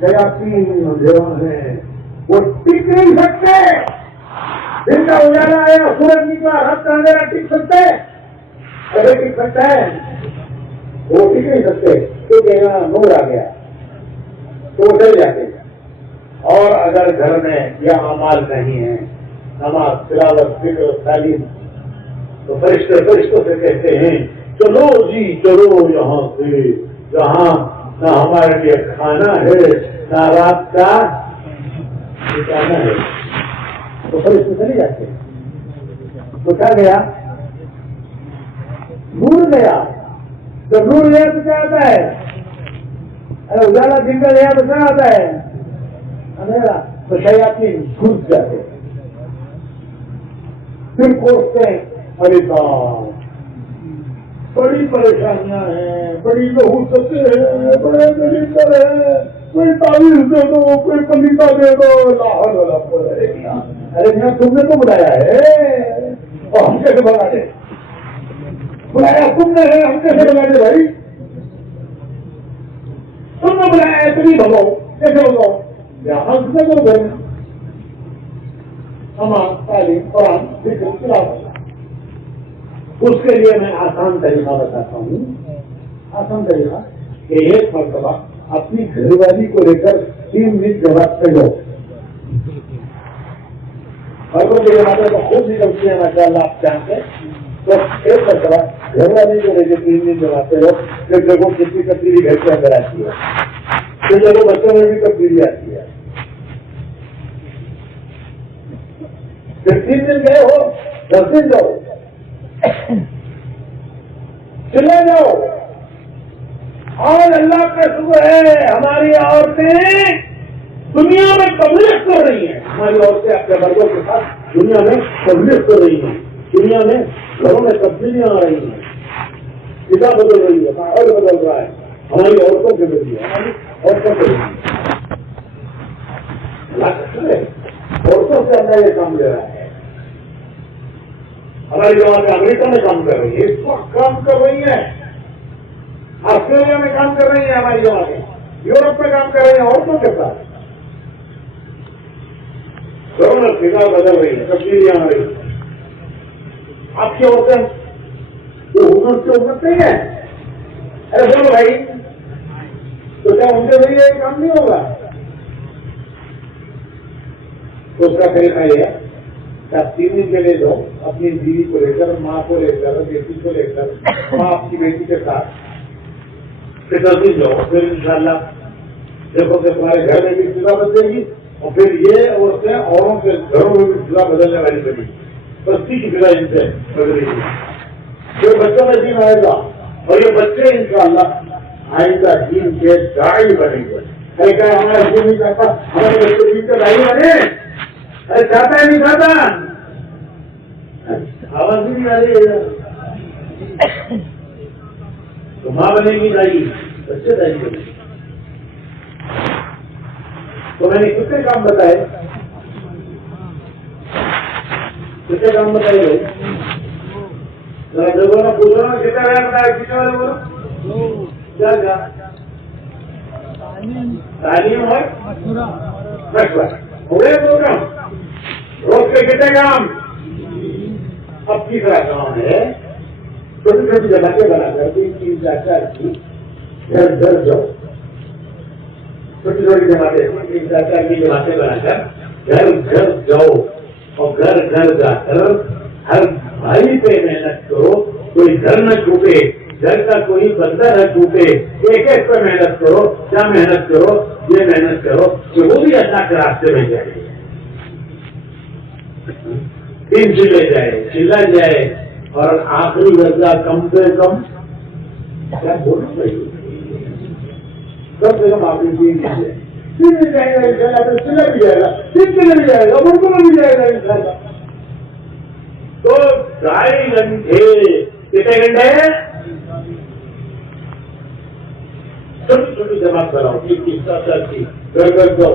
شیاطین اندھیرا ہے. وہ ٹک نہیں سکتے. دن کا اجالا آیا، سورج نکلا، رات کا اندھیرا ٹک سکتے؟ ابھی ٹک سکتا ہے؟ وہ ٹک نہیں سکتے کیونکہ یہاں نور آ گیا تو وہ ڈر جاتے ہیں. اور اگر گھر میں یہ اعمال نہیں ہے، نماز، تلاوت، ذکر، تعلیم، تو فرشتوں سے کہتے ہیں چلو جی چلو یہاں سے، جہاں نہ ہمارے لیے کھانا ہے نہ رات کا ٹھکانا ہے. تو فرشتے چلے جاتے ہیں. تو کیا گیا؟ نور گیا. جب نور گیا تو کیا آتا ہے؟ ارے اجالا دن کا گیا تو کیا آتا ہے؟ اندھیرا. تو شیاطین گھس جاتے ہیں. پھر پوچھتے ہیں پریشان، بڑی پریشانیاں ہیں، بڑی نحوستیں ہیں، بڑے دلیل ہیں، کوئی تعویذ دے دو، کوئی پلیتا دے دو. لا حول ولا قوت الا باللہ. ارے بھیا تم نے تو بلایا ہے اور ہم کیسے بلا دیں؟ بلایا تم نے ہے، ہم کیسے بلا دیں بھائی؟ تم نے بلایا ہے تم ہی بھگو، کیسے بھگو؟ ہم سے بول گئے. نماز، تعلیم، قرآن، ذکر، تلاوت. اس کے لیے میں آسان طریقہ بتاتا ہوں. آسان طریقہ کہ ایک مرتبہ اپنی گھر والی کو لے کر 3 منٹ جواب سے لو. مرتبہ کے باتیں تو خوب نکلتی ہیں ماشاء اللہ آپ جانتے ہیں. تو ایک مرتبہ گھر والی کو لے کے 3 منٹ جواب سے لو. پھر دیکھو کتنی تبدیلی گھر کے اندر آتی ہے. پھر دیکھو بچوں میں بھی تبدیلی آتی ہے. پھر 3 دن گئے ہو، 10 دن جاؤ، چلے جاؤ. اور اللہ کا شکر ہے ہماری عورتیں دنیا میں تبلیغ کر رہی ہیں. ہماری عورتیں اپنے مردوں کے ساتھ دنیا میں تبلیغ کر رہی ہیں. دنیا میں گھروں میں تبدیلیاں آ رہی ہیں، کتاب بدل رہی ہے، ماحول بدل رہا ہے. ہماری عورتوں کے ذریعے، ہماری عورتوں کے ذریعے اللہ کا شکر ہے عورتوں سے اللہ یہ کام لے رہا ہے. ہماری جماعتیں امریکہ میں کام کر رہی ہے، اس وقت کام کر رہی ہیں، آسٹریلیا میں کام کر رہی ہیں ہماری جماعتیں، یورپ میں کام کر رہی ہیں عورتوں کے ساتھ. گھروں میں فضا بدل رہی ہے، تبدیلیاں آ رہی ہیں. آپ کی عورتیں وہ حکومت کی عمت نہیں ہے. ارے بولو بھائی، تو کیا ان کے ذریعے یہ کام نہیں ہوگا؟ تو اس کا طریقہ یہ ہے کہ آپ 3 دن کے لیے دو اپنی بیوی کو لے کر، ماں کو لے کر، بیٹی کو لے کر، ماں آپ کی بیٹی کے ساتھ پھر 10 دن جاؤ. پھر انشاءاللہ دیکھو کہ تمہارے گھر میں بھی فضا بدلے گی، اور پھر یہ عورتیں اوروں کے گھروں میں بھی فضا بدلنے والی بنی گی. بستی کی فضا ان سے بدلے گی. پھر بچوں میں دین آئے گا، اور یہ بچے انشاءاللہ آئندہ دین کے داعی بنیں گے. ارے کیا ہمارا دین نہیں چاہتا ہمارے بچے دین کے داعی بنے؟ ارے چاہتا ہے نہیں چاہتا؟ آواز بھی نہیں آ رہی ہے. تو ماں بنے گی دائی، بچے دائی بنے گی. تو میں نے کتنے کام بتائے، کتنے کام بتائے گئے؟ ذرا دیکھو نا، پوچھو نا کتنے کام بتایا، کتنے والے بولو کیا کیا؟ تعلیم اور مشورہ ہو گئے پروگرام. روز کے کتنے کام؟ اب تیسرا کام ہے چھوٹی چھوٹی جماعتیں بنا کر 3 4 کی گھر گھر جاؤ. چھوٹی چھوٹی جماعتیں 3 4 کی جماعتیں بنا کر گھر گھر جاؤ، اور گھر گھر جا کر ہر بھائی پہ محنت کرو. کوئی گھر نہ چھوٹے، گھر کا کوئی بندہ نہ چھوٹے. ایک ایک پہ محنت کرو. کیا محنت کرو؟ یہ محنت کرو کہ وہ بھی اللہ کے راستے میں جائے، دن چلے جائے، چلا جائے. اور آخری درجہ کم سے کم کیا بولنا چاہیے، کم سے کم آخری دن مل جائے گا انشاءاللہ. پھر چلا بھی جائے گا، دن چلے بھی جائے گا، ملکوں میں بھی جائے گا انشاءاللہ. تو 2.5 گھنٹے کتنے گھنٹے ہیں؟ چھوٹی چھوٹی جماعت کراؤ، 3 4 کی گھر گھر جاؤ.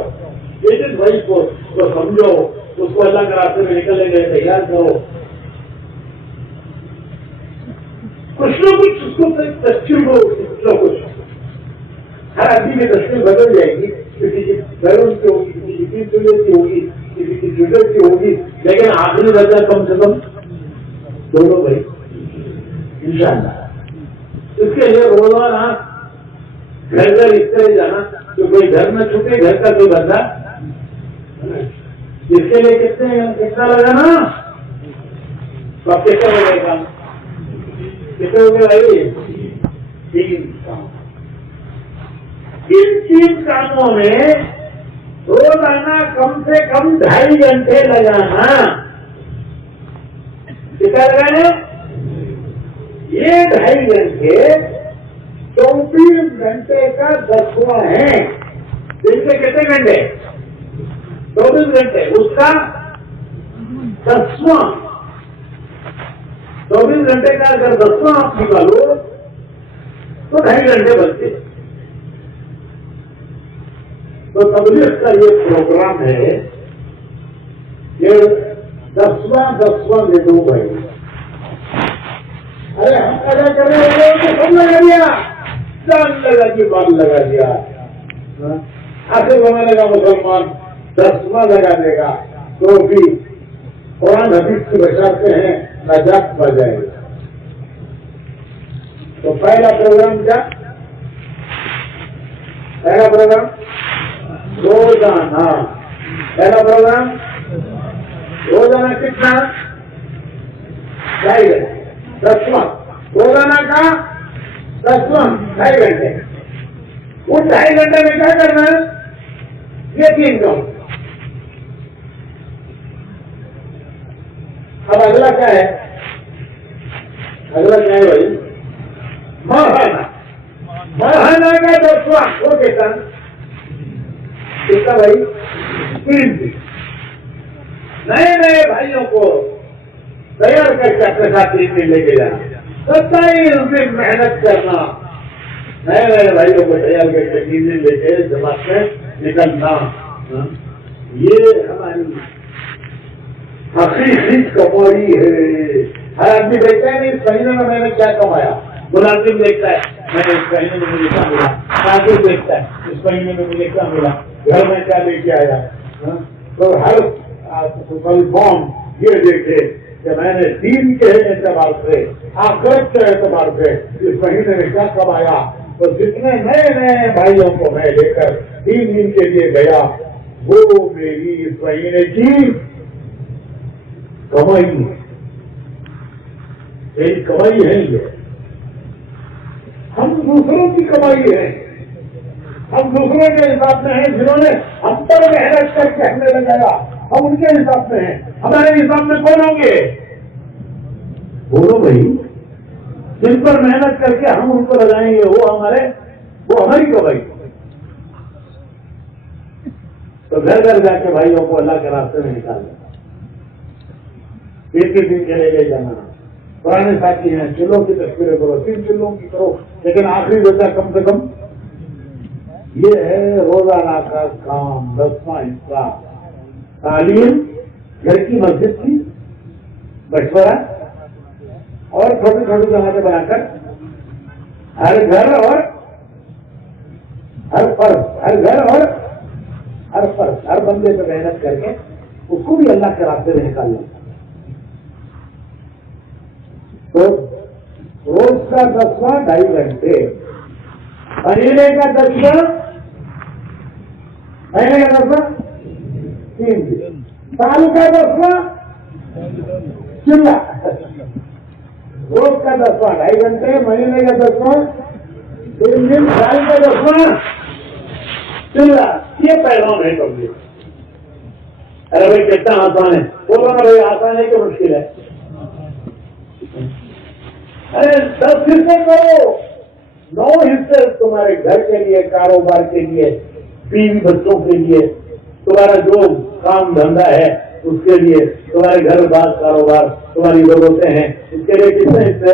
ایک بھائی کو سمجھو، اس کو اللہ کے راستے میں نکلنے کے لیے تیار کرو. کچھ نہ کچھ اس کو تشکیل ہو، کچھ نہ کچھ. ہر آدمی کی تشکیل بدل جائے گی. کسی کی بیرون کی ہوگی، کسی کی کی ہوگی، کسی کی جدت کی ہوگی، لیکن آخری درجہ کم سے کم دونوں بھائی انشاءاللہ. اس کے لیے روزانہ گھر گھر اس طرح جانا کہ کوئی گھر نہ چھوٹے، گھر کا کوئی بندہ. اس کے لیے کتنا لگانا؟ تو اب کتنے ہو گئے کام؟ کتنے ہو گئے بھائی؟ 3 کام. ان 3 کاموں میں روزانہ کم سے کم 2.5 گھنٹے لگانا. کتنا لگانا؟ یہ 2.5 گھنٹے 24 گھنٹے کا 10واں ہے. دن کے کتنے گھنٹے؟ 24 گھنٹے، اس کا 10واں. 24 گھنٹے کا اگر 10واں آپ نکالو تو 2.5 گھنٹے بچتے. تو تبلیغ کا یہ پروگرام ہے کہ 10واں دے دو بھائی. ارے ہم ادا کر رہے ہیں، سب لگا دیا، جان لگا دی، بال لگا دیا. آخر بنانے کا مسلمان 10واں لگا دے گا تو بھی قرآن حدیث سے بچاتے ہیں، نجات پا جائے گا. تو پہلا پروگرام کیا؟ پہلا پروگرام روزانہ. پہلا پروگرام روزانہ کتنا؟ 2.5 گھنٹے. 10واں روزانہ کا 10واں 2.5 گھنٹے. وہ 2.5 گھنٹے میں کیا کرنا ہے؟ یہ 3 کام. اب اگلا کیا ہے؟ اگلا کیا ہے بھائی؟ ماہانہ کا 10واں. وہ کتنا بھائی؟ 3 دن. نئے بھائیوں کو تیار کر کے اپنے ساتھ 3 دن لے کے جانا. 27 دن محنت کرنا. نئے بھائیوں کو تیار کر کے 3 دن لے کے جماعت میں نکلنا. یہ ہماری حقیقی کمائی ہے. ہر آدمی دیکھتا ہے نہیں اس مہینے میں میں نے کیا کمایا. ملازم دیکھتا ہے میں نے اس مہینے میں مجھے کیا ملا. کاغذ دیکھتا ہے اس مہینے میں مجھے کیا ملا، گھر میں کیا لے کے آیا. تو ہر مسلمان یہ دیکھے کہ میں نے دین کے اعتبار سے آخرت کے اعتبار سے اس مہینے میں کیا کمایا، تو جتنے نئے نئے بھائیوں کو میں لے کر دین کے لیے گیا وہ میری اس مہینے کی کمائی ہے، میری کمائی ہے یہ. ہم دوسروں کی کمائی ہے، ہم دوسروں کے حساب میں ہیں، جنہوں نے ہم پر محنت کر کے ہمیں لگایا ہم ان کے حساب میں ہیں. ہمارے حساب میں کون ہوں گے؟ بولو بھائی، جن پر محنت کر کے ہم ان کو لگائیں گے وہ ہماری کمائی. تو گھر گھر جا کے بھائیوں کو اللہ کے راستے میں نکالنا، ایک دن چلے لے جانا. پرانے ساتھی ہیں، چلوں کی تصویریں کرو، 3 چلوں کی کرو، لیکن آخری بچہ کم سے کم یہ ہے روزانہ کا کام. 10واں حصہ تعلیم، گھر کی مسجد کی مشورہ اور چھوٹی چھوٹی جماعتیں بنا کر ہر گھر اور ہر فرد ہر بندے پہ محنت کر کے اس کو بھی اللہ کے راستے میں نکالنا. تو روز کا 10واں 2.5 گھنٹے، مہینے کا 10واں 3 دن، سال کا 10واں چلا. روز کا 10واں 2.5 گھنٹے، مہینے کا 10واں 3 دن، سال کا 10واں چلا. یہ پیغام ہے کمپلیٹ. ارے بھائی کتنا آسان ہے، بولو نا بھائی آسان ہے کہ مشکل ہے؟ ارے 10 حصے کرو، 9 حصے تمہارے گھر کے لیے، کاروبار کے لیے، بیوی بچوں کے لیے، تمہارا جو کام دھندا ہے اس کے لیے، تمہارے گھر بار کاروبار، تمہاری ضرورتیں ہیں، اس کے لیے کتنے حصے؟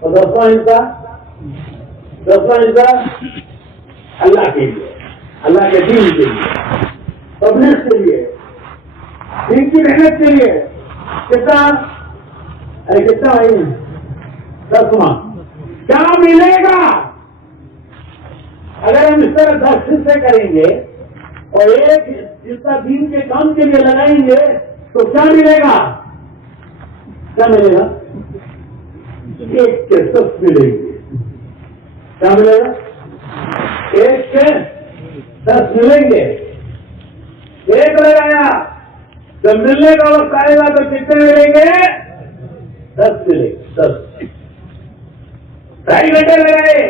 اور 10واں حصہ اللہ کے لیے، اللہ کے دین کے لیے، پبلک کے لیے، دین کی محنت کے لیے. کتنا آئی 10واں کیا ملے گا اگر ہم اس طرح 10 حصے کریں گے اور ایک حصہ دین کے کام کے لیے لگائیں گے تو کیا ملے گا؟ کیا ملے گا؟ 1 کے 10 ملیں گے. کیا ملے گا؟ 1 کے 10 ملیں گے. 1 لگایا، جب ملنے کا وقت آئے گا تو کتنے ملیں گے؟ 10 ملیں گے. 10 2.5 گھنٹے لگائے،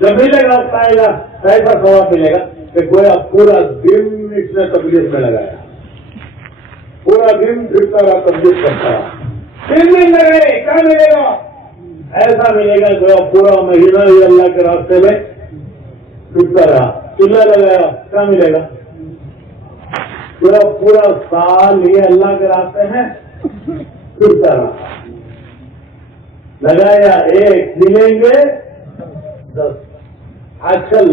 جب ملنے کا وقت آئے گا 2.5 کا ثواب ملے گا کہ گویا پورا دن اس نے تبلیغ میں لگایا، پورا دن پھرتا رہا، تبلیغ کرتا رہا. 3 دن لگائے، کیا ملے گا؟ ایسا ملے گا گویا پورا مہینہ ہی اللہ کے راستے میں پھرتا رہا. چلا لگایا، کیا ملے گا؟ پورا سال یہ اللہ کے راستے میں پھرتا رہا. لگایا 1، ملیں گے 10. آج کل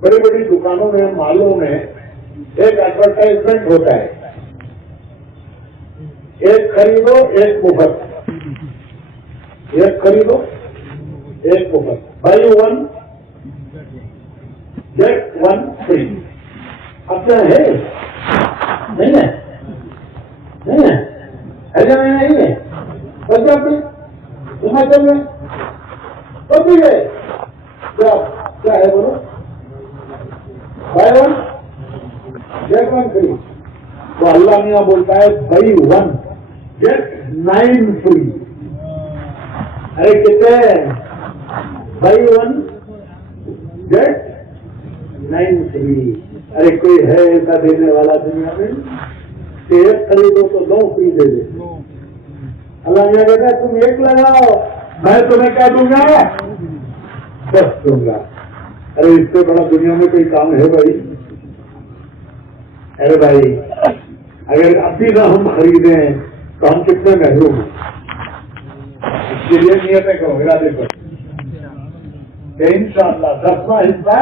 بڑی بڑی دکانوں میں، مالوں میں ایک ایڈورٹائزمنٹ ہوتا ہے، 1 خریدو 1 مفت، 1 خریدو 1 مفت، buy 1 get 1 free. اب کیا ہے؟ نہیں ہے، نہیں ہے، ایسا نہیں ہے. پنجاب میں، ہماچل میں سب بھی ہے. کیا ہے بولو؟ buy 1 get 1 free. تو اللہ میاں بولتا ہے buy 1 get 9 free. ارے کتنے؟ buy 1 get 9 free. ارے کوئی ہے ایسا دینے والا دنیا میں کہ 1 خریدو تو 2 فری دے دے؟ اللہ میاں کہتا ہے تم 1 لگاؤ، میں تمہیں کیا دوں گا؟ 10 دوں گا. ارے اس سے بڑا دنیا میں کوئی کام ہے بھائی؟ ارے بھائی اگر ابھی نہ ہم خریدیں تو ہم کتنے محروم ہیں. اس کے لیے نیتیں کرو، ارادے کرو کہ انشاءاللہ 10واں حصہ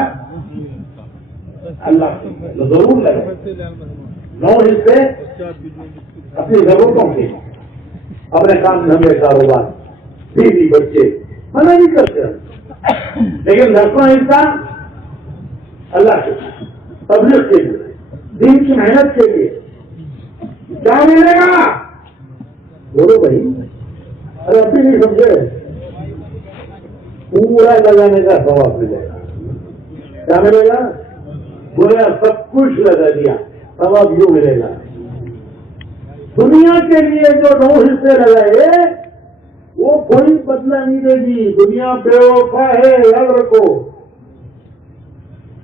اللہ ضرور لگے. 9 حصے اپنی ضرورتوں کے، اپنے کام دھندے، کاروبار، بیوی بچے، منع نہیں کرتے، لیکن 10واں حصہ اللہ کے تبلیغ کے لیے، دین کی محنت کے لیے کیا ملے گا؟ بولو بھائی، ارے ابھی نہیں سمجھے، پورا لگانے کا ثواب ملے گا۔ کیا ملے گا؟ گویا سب کچھ لگا دیا، ثواب یوں ملے گا۔ دنیا کے لیے جو 9 حصے لگائے وہ کوئی بدلہ نہیں دے گی۔ دنیا بے وفا ہے، یاد رکھو۔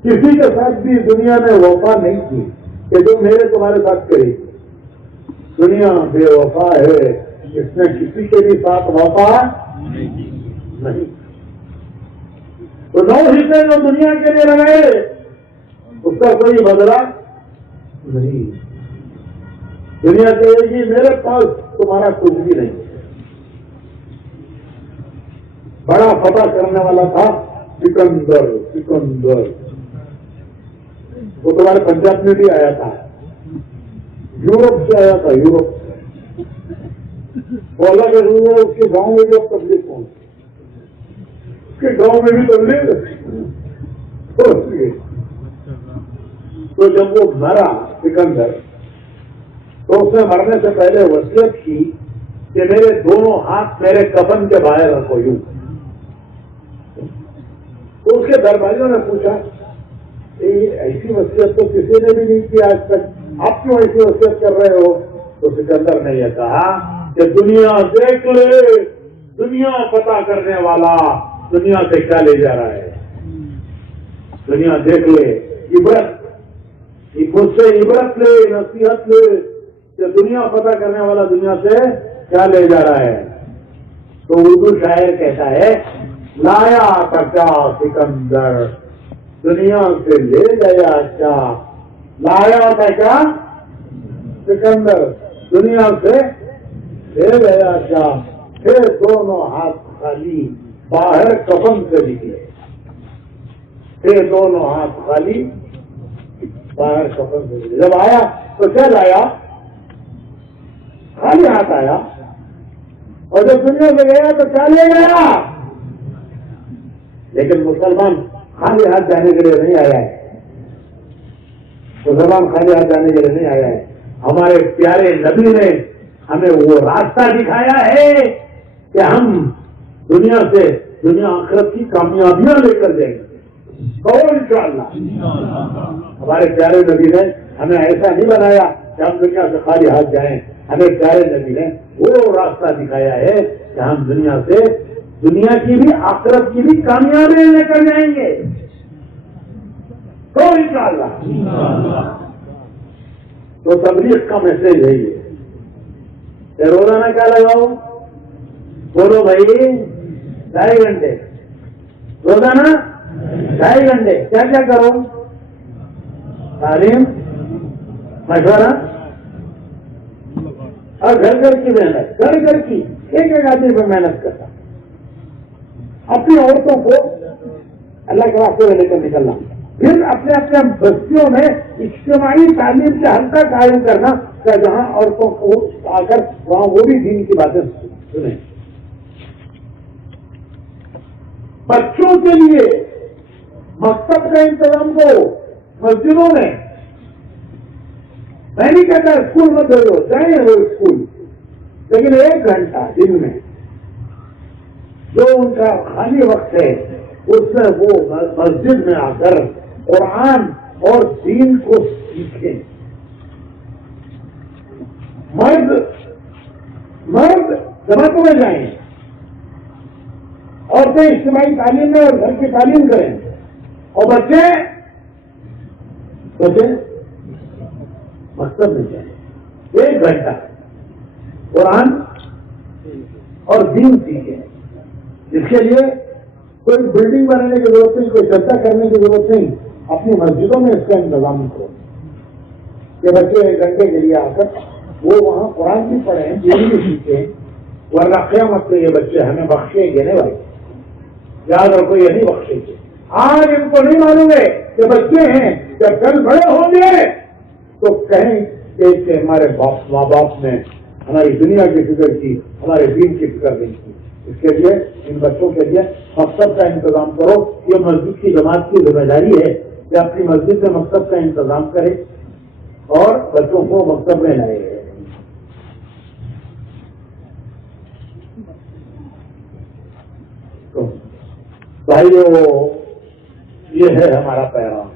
کسی کے ساتھ بھی دنیا نے وفا نہیں کی کہ جو میرے تمہارے ساتھ کرے گی۔ دنیا بے وفا ہے، اس نے کسی کے بھی ساتھ وفا نہیں۔ تو 9 حصے جو دنیا کے لیے لگائے اس کا کوئی بدلہ نہیں۔ دنیا کہے گی میرے پاس تمہارا کچھ بھی نہیں۔ بڑا فتح کرنے والا تھا سکندر، سکندر وہ تمہارے پنجاب میں بھی آیا تھا، یورپ سے آیا تھا، یورپ سے۔ وہ اللہ کے رسول اس کے گاؤں میں بھی اب تبلیغ پہنچی، اس کے گاؤں میں بھی تبلیغ پہنچ گئی۔ تو جب وہ مرا سکندر تو اس نے مرنے سے پہلے وصیت کی کہ میرے دونوں ہاتھ میرے کفن کے باہر رکھو یوں۔ تو اس کے درباریوں نے پوچھا ایسی وصیت تو کسی نے بھی نہیں کی آج تک، آپ کیوں ایسی وصیت کر رہے ہو؟ تو سکندر نے یہ کہا کہ دنیا دیکھ لے، دنیا پتہ کرنے والا دنیا سے کیا لے جا رہا ہے۔ دنیا دیکھ لے، عبرت مجھ سے عبرت لے، نصیحت لے کہ دنیا پتہ کرنے والا دنیا سے کیا لے جا رہا ہے۔ تو اردو شاعر کہتا ہے لایا تھا کیا سکندر دنیا سے لے گیا کیا، لایا تھا کیا سکندر دنیا سے لے گیا کیا، پھر دونوں ہاتھ خالی باہر کفن سے نکلے، پھر دونوں ہاتھ خالی باہر کفن سے نکلے۔ جب آیا تو کیا لایا؟ خالی ہاتھ آیا، اور جب دنیا سے گیا تو کیا لے گیا؟ لیکن مسلمان خالی ہاتھ جانے کے لیے نہیں آیا ہے، مسلمان خالی ہاتھ جانے کے لیے نہیں آیا ہے۔ ہمارے پیارے نبی نے ہمیں وہ راستہ دکھایا ہے کہ ہم دنیا سے دنیا آخرت کی کامیابیاں لے کر جائیں گے، کہو انشاءاللہ۔ ہمارے پیارے نبی نے ہمیں ایسا نہیں بنایا کہ ہم دنیا سے خالی ہاتھ جائیں، ہمیں پیارے نبی نے وہ راستہ دکھایا ہے کہ ہم دنیا سے دنیا کی بھی آخرت کی بھی کامیابی لے کر جائیں گے، تو انشاءاللہ۔ تو تبلیغ کا میسج ہے یہ کہ روزانہ کیا لگاؤ؟ بولو بھائی 2.5 گھنٹے روزانہ، 2.5 گھنٹے کیا کیا کرو؟ تعلیم، مشورہ اور گھر گھر کی محنت، گھر گھر کی ایک ایک آدمی پر محنت کرنا، اپنی عورتوں کو اللہ کے راستے میں لے کر نکلنا، پھر اپنے اپنے بستیوں میں اجتماعی تعلیم کے حلقہ قائم کرنا کہ جہاں عورتوں کو آ کر وہاں وہ بھی دین کی باتیں سنیں۔ بچوں کے لیے مکتب کا انتظام کرو مسجدوں میں، میں نہیں کہتا اسکول مت بھیجو، جائیں وہ اسکول، لیکن 1 گھنٹہ دن میں جو ان کا خالی وقت ہے اس میں وہ مسجد میں آ کر قرآن اور دین کو سیکھیں۔ مرد جماعتوں میں جائیں، عورتیں اجتماعی تعلیم میں اور گھر کی تعلیم کریں، اور بچے مکتب میں جائیں، 1 گھنٹہ قرآن اور دین سیکھیں۔ اس کے لیے کوئی بلڈنگ بنانے کی ضرورت نہیں، کوئی چرچا کرنے کی ضرورت نہیں، اپنی مسجدوں میں اس کا انتظام کرو کہ بچے 1 گھنٹے کے لیے آ کر وہ وہاں قرآن بھی پڑھیں، دین بھی سیکھیں، ورنہ قیامت میں یہ بچے ہمیں بخشیں گے نہیں بھائی، یاد رکھو یہ نہیں بخشیں گے۔ آج ان کو نہیں معلوم ہے کہ بچے ہیں، جب کل بڑے ہوں گے تو کہیں کہ ہمارے ماں باپ نے ہماری دنیا کی فکر کی، ہمارے دین کی فکر نہیں کی۔ اس کے لیے ان بچوں کے لیے مکتب کا انتظام کرو، یہ مسجد کی جماعت کی ذمہ داری ہے کہ اپنی مسجد میں مکتب کا انتظام کرے اور بچوں کو مکتب میں لائے. تو بھائیو یہ ہے ہمارا پیغام.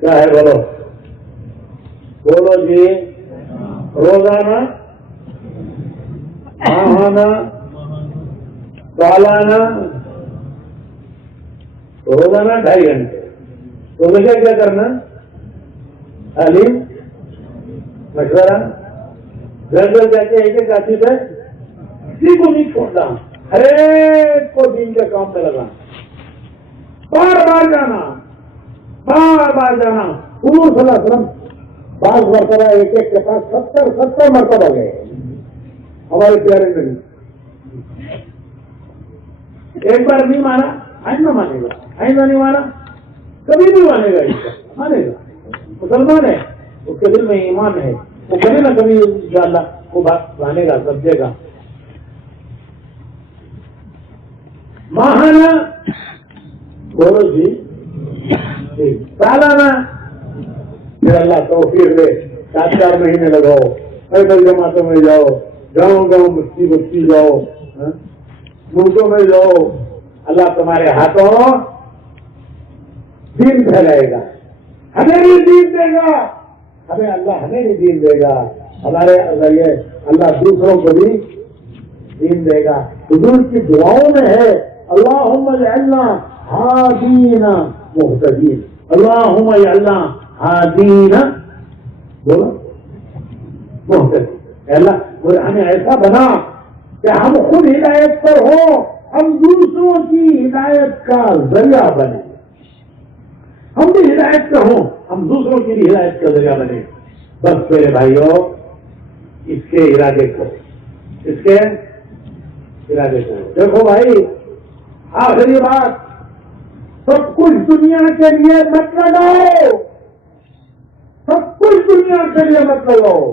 کیا ہے بولو بولو جی. روزانہ ماہانہ سالانہ روزانہ 2.5 گھنٹے. تو مجھے کیا کرنا؟ تعلیم مشورہ گھر گھر جا کے ایک ایک آتی سے کسی کو نہیں چھوڑنا. ہر ایک کو دین کے کام پہ لگانا. بار بار جانا بار بار جانا. حضور صلی اللہ علیہ وسلم 5 مرتبہ ایک ایک کے پاس 70 مرتبہ گئے ہمارے پیارے نبی. ایک بار نہیں مانا آئندہ مانے گا. آئندہ نہیں مانا کبھی نہیں مانے گا. مانے گا. مسلمان ہے اس کے دل میں ایمان ہے. وہ کبھی نہ کبھی انشاءاللہ وہ بات مانے گا سمجھے گا. ماہانہ بولو جی. سالانہ پھر اللہ توفیق دے 4 مہینے لگاؤ. پیدل جماعتوں میں جاؤ. گاؤں بستی جاؤ. ملکوں میں جاؤ. اللہ تمہارے ہاتھوں دین پھیلائے گا. ہمیں بھی دین دے گا. ہمیں بھی دین دے گا. ہمارے ذریعے اللہ دوسروں کو بھی دین دے گا. حضور کی دعاؤں میں ہے اللہم اجعلنا ہادین مہتدین. اللہم اجعلنا ہادین بولو مہتدین. اللہ ہمیں ایسا بنا کہ ہم خود ہدایت پر ہوں, ہم دوسروں کی ہدایت کا ذریعہ بنے. ہم بھی ہدایت پہ ہوں, ہم دوسروں کی بھی ہدایت کا ذریعہ بنے. بس میرے بھائیوں اس کے ارادے کرو. اس کے ارادے کرو. دیکھو بھائی آخری بات, سب کچھ دنیا کے لیے مت لگاؤ. سب کچھ دنیا کے لیے مت لگاؤ.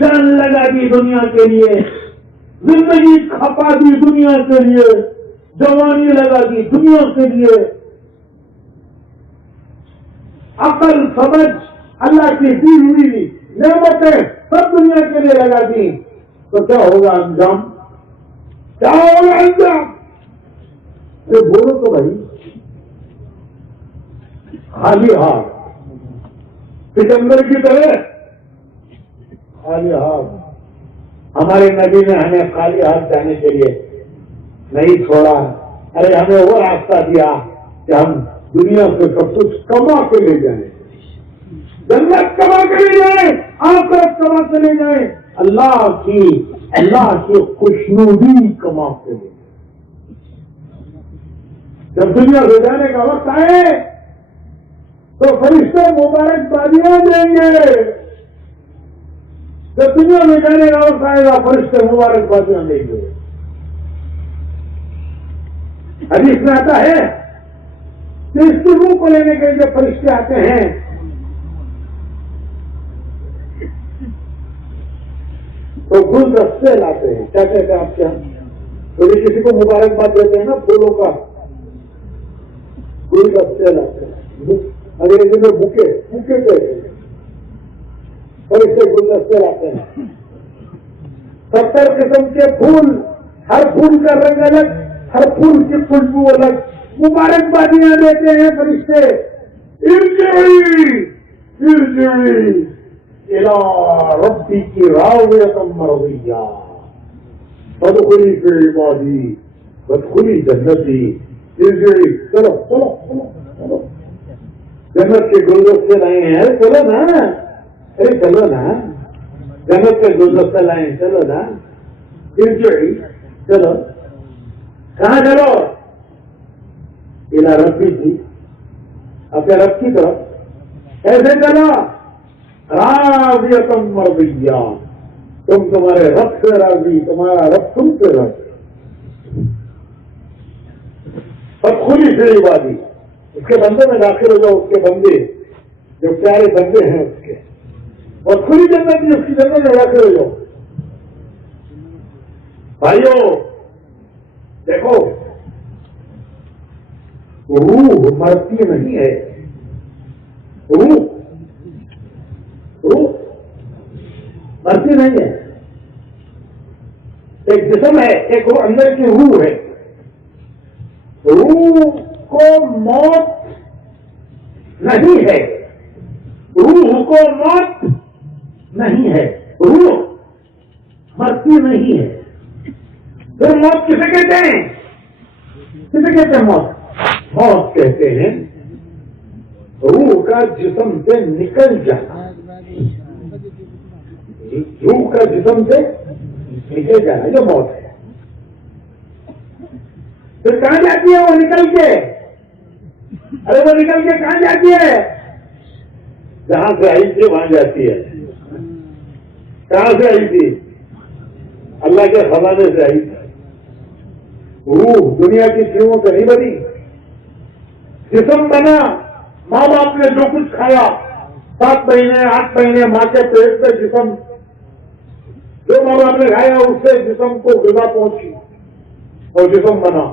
جان لگا دی دنیا کے لیے, زندگی کھپا دی دنیا کے لیے, جوانی لگا دی دنیا کے لیے, عقل سمجھ اللہ کی دی ہوئی نعمتیں سب دنیا کے لیے لگا دی, تو کیا ہوگا انجام؟ کیا ہوگا انجام؟ بولو تو بھائی. خالی ہاتھ سکندر کی طرح خالی ہاتھ. ہمارے نبی نے ہمیں خالی ہاتھ جانے کے لیے نہیں چھوڑا. ارے ہمیں وہ راستہ دیا کہ ہم دنیا سے سب کچھ کما کے لے جائیں, جنت کما کے لے جائیں, آخرت کما کے لے جائیں, اللہ کی خوشنودی کما کے لے جائیں. جب دنیا سے جانے کا وقت آئے تو فرشتے مبارکبادیاں دیں گے. جب دنیا میں جانے کا وقت آئے گا فرشتے مبارکبادیاں دیں گے. حدیث میں آتا ہے کہ اس کی روح کو لینے کے جو فرشتے آتے ہیں تو گلدستے لاتے ہیں. کیا کہتے ہیں آپ کیا تو کسی کو مبارکباد دیتے ہیں نا پھولوں کا, گلدستے لاتے ہیں. انگریزی میں بکے کہتے ہیں. فرشتے گلدستے لاتے ہیں. 70 قسم کے پھول, ہر پھول کا رنگ الگ, ہر پھول کی خوشبو الگ. مبارکبادیاں دیتے ہیں فرشتے. ارجعی الی ربک راضیۃ مرضیہ فادخلی فی عبادی وادخلی جنتی. ارجعی چلو چلو چلو چلو جنت کے گلدستے لائے ہیں. چلو نا, ارے چلو نا, جنت کے گلدستے لائے ہیں. چلو نا, ارجعی چلو. کہاں چلو؟ الی ربک, اپنے رب کی طرف. ایسے چلو راضیۃ مرضیہ, تم تمہارے رب سے راضی, تمہارا رب تم سے راضی. فادخلی فی عبادی, اس کے بندے میں داخل ہو جاؤ. اس کے بندے جو پیارے بندے ہیں اس کے, اور کھلی جنت کی اس کی جنت میں داخل ہو جاؤ. بھائیو دیکھو روح مرتی نہیں ہے. روح مرتی نہیں ہے. ایک جسم ہے, ایک اندر کی روح ہے. روح کو موت نہیں ہے. روح کو موت نہیں ہے. روح مرتی نہیں ہے. پھر موت کسے کہتے ہیں؟ کسے کہتے ہیں موت؟ موت کہتے ہیں روح کا جسم سے نکل جانا. روح کا جسم سے نکل جانا جو موت ہے. پھر کہاں جاتی ہے وہ نکل کے؟ ارے وہ نکل کے کہاں جاتی ہے؟ جہاں سے آئی تھی وہاں جاتی ہے. کہاں سے آئی تھی؟ اللہ کے خزانے سے آئی تھی. روح دنیا کی چیزوں سے نہیں بنی. جسم بنا, ماں باپ نے جو کچھ کھایا, 7 مہینے 8 مہینے ماں کے پیٹ پہ جسم, جو ماں باپ نے کھایا اس سے جسم کو غذا پہنچی اور جسم بنا.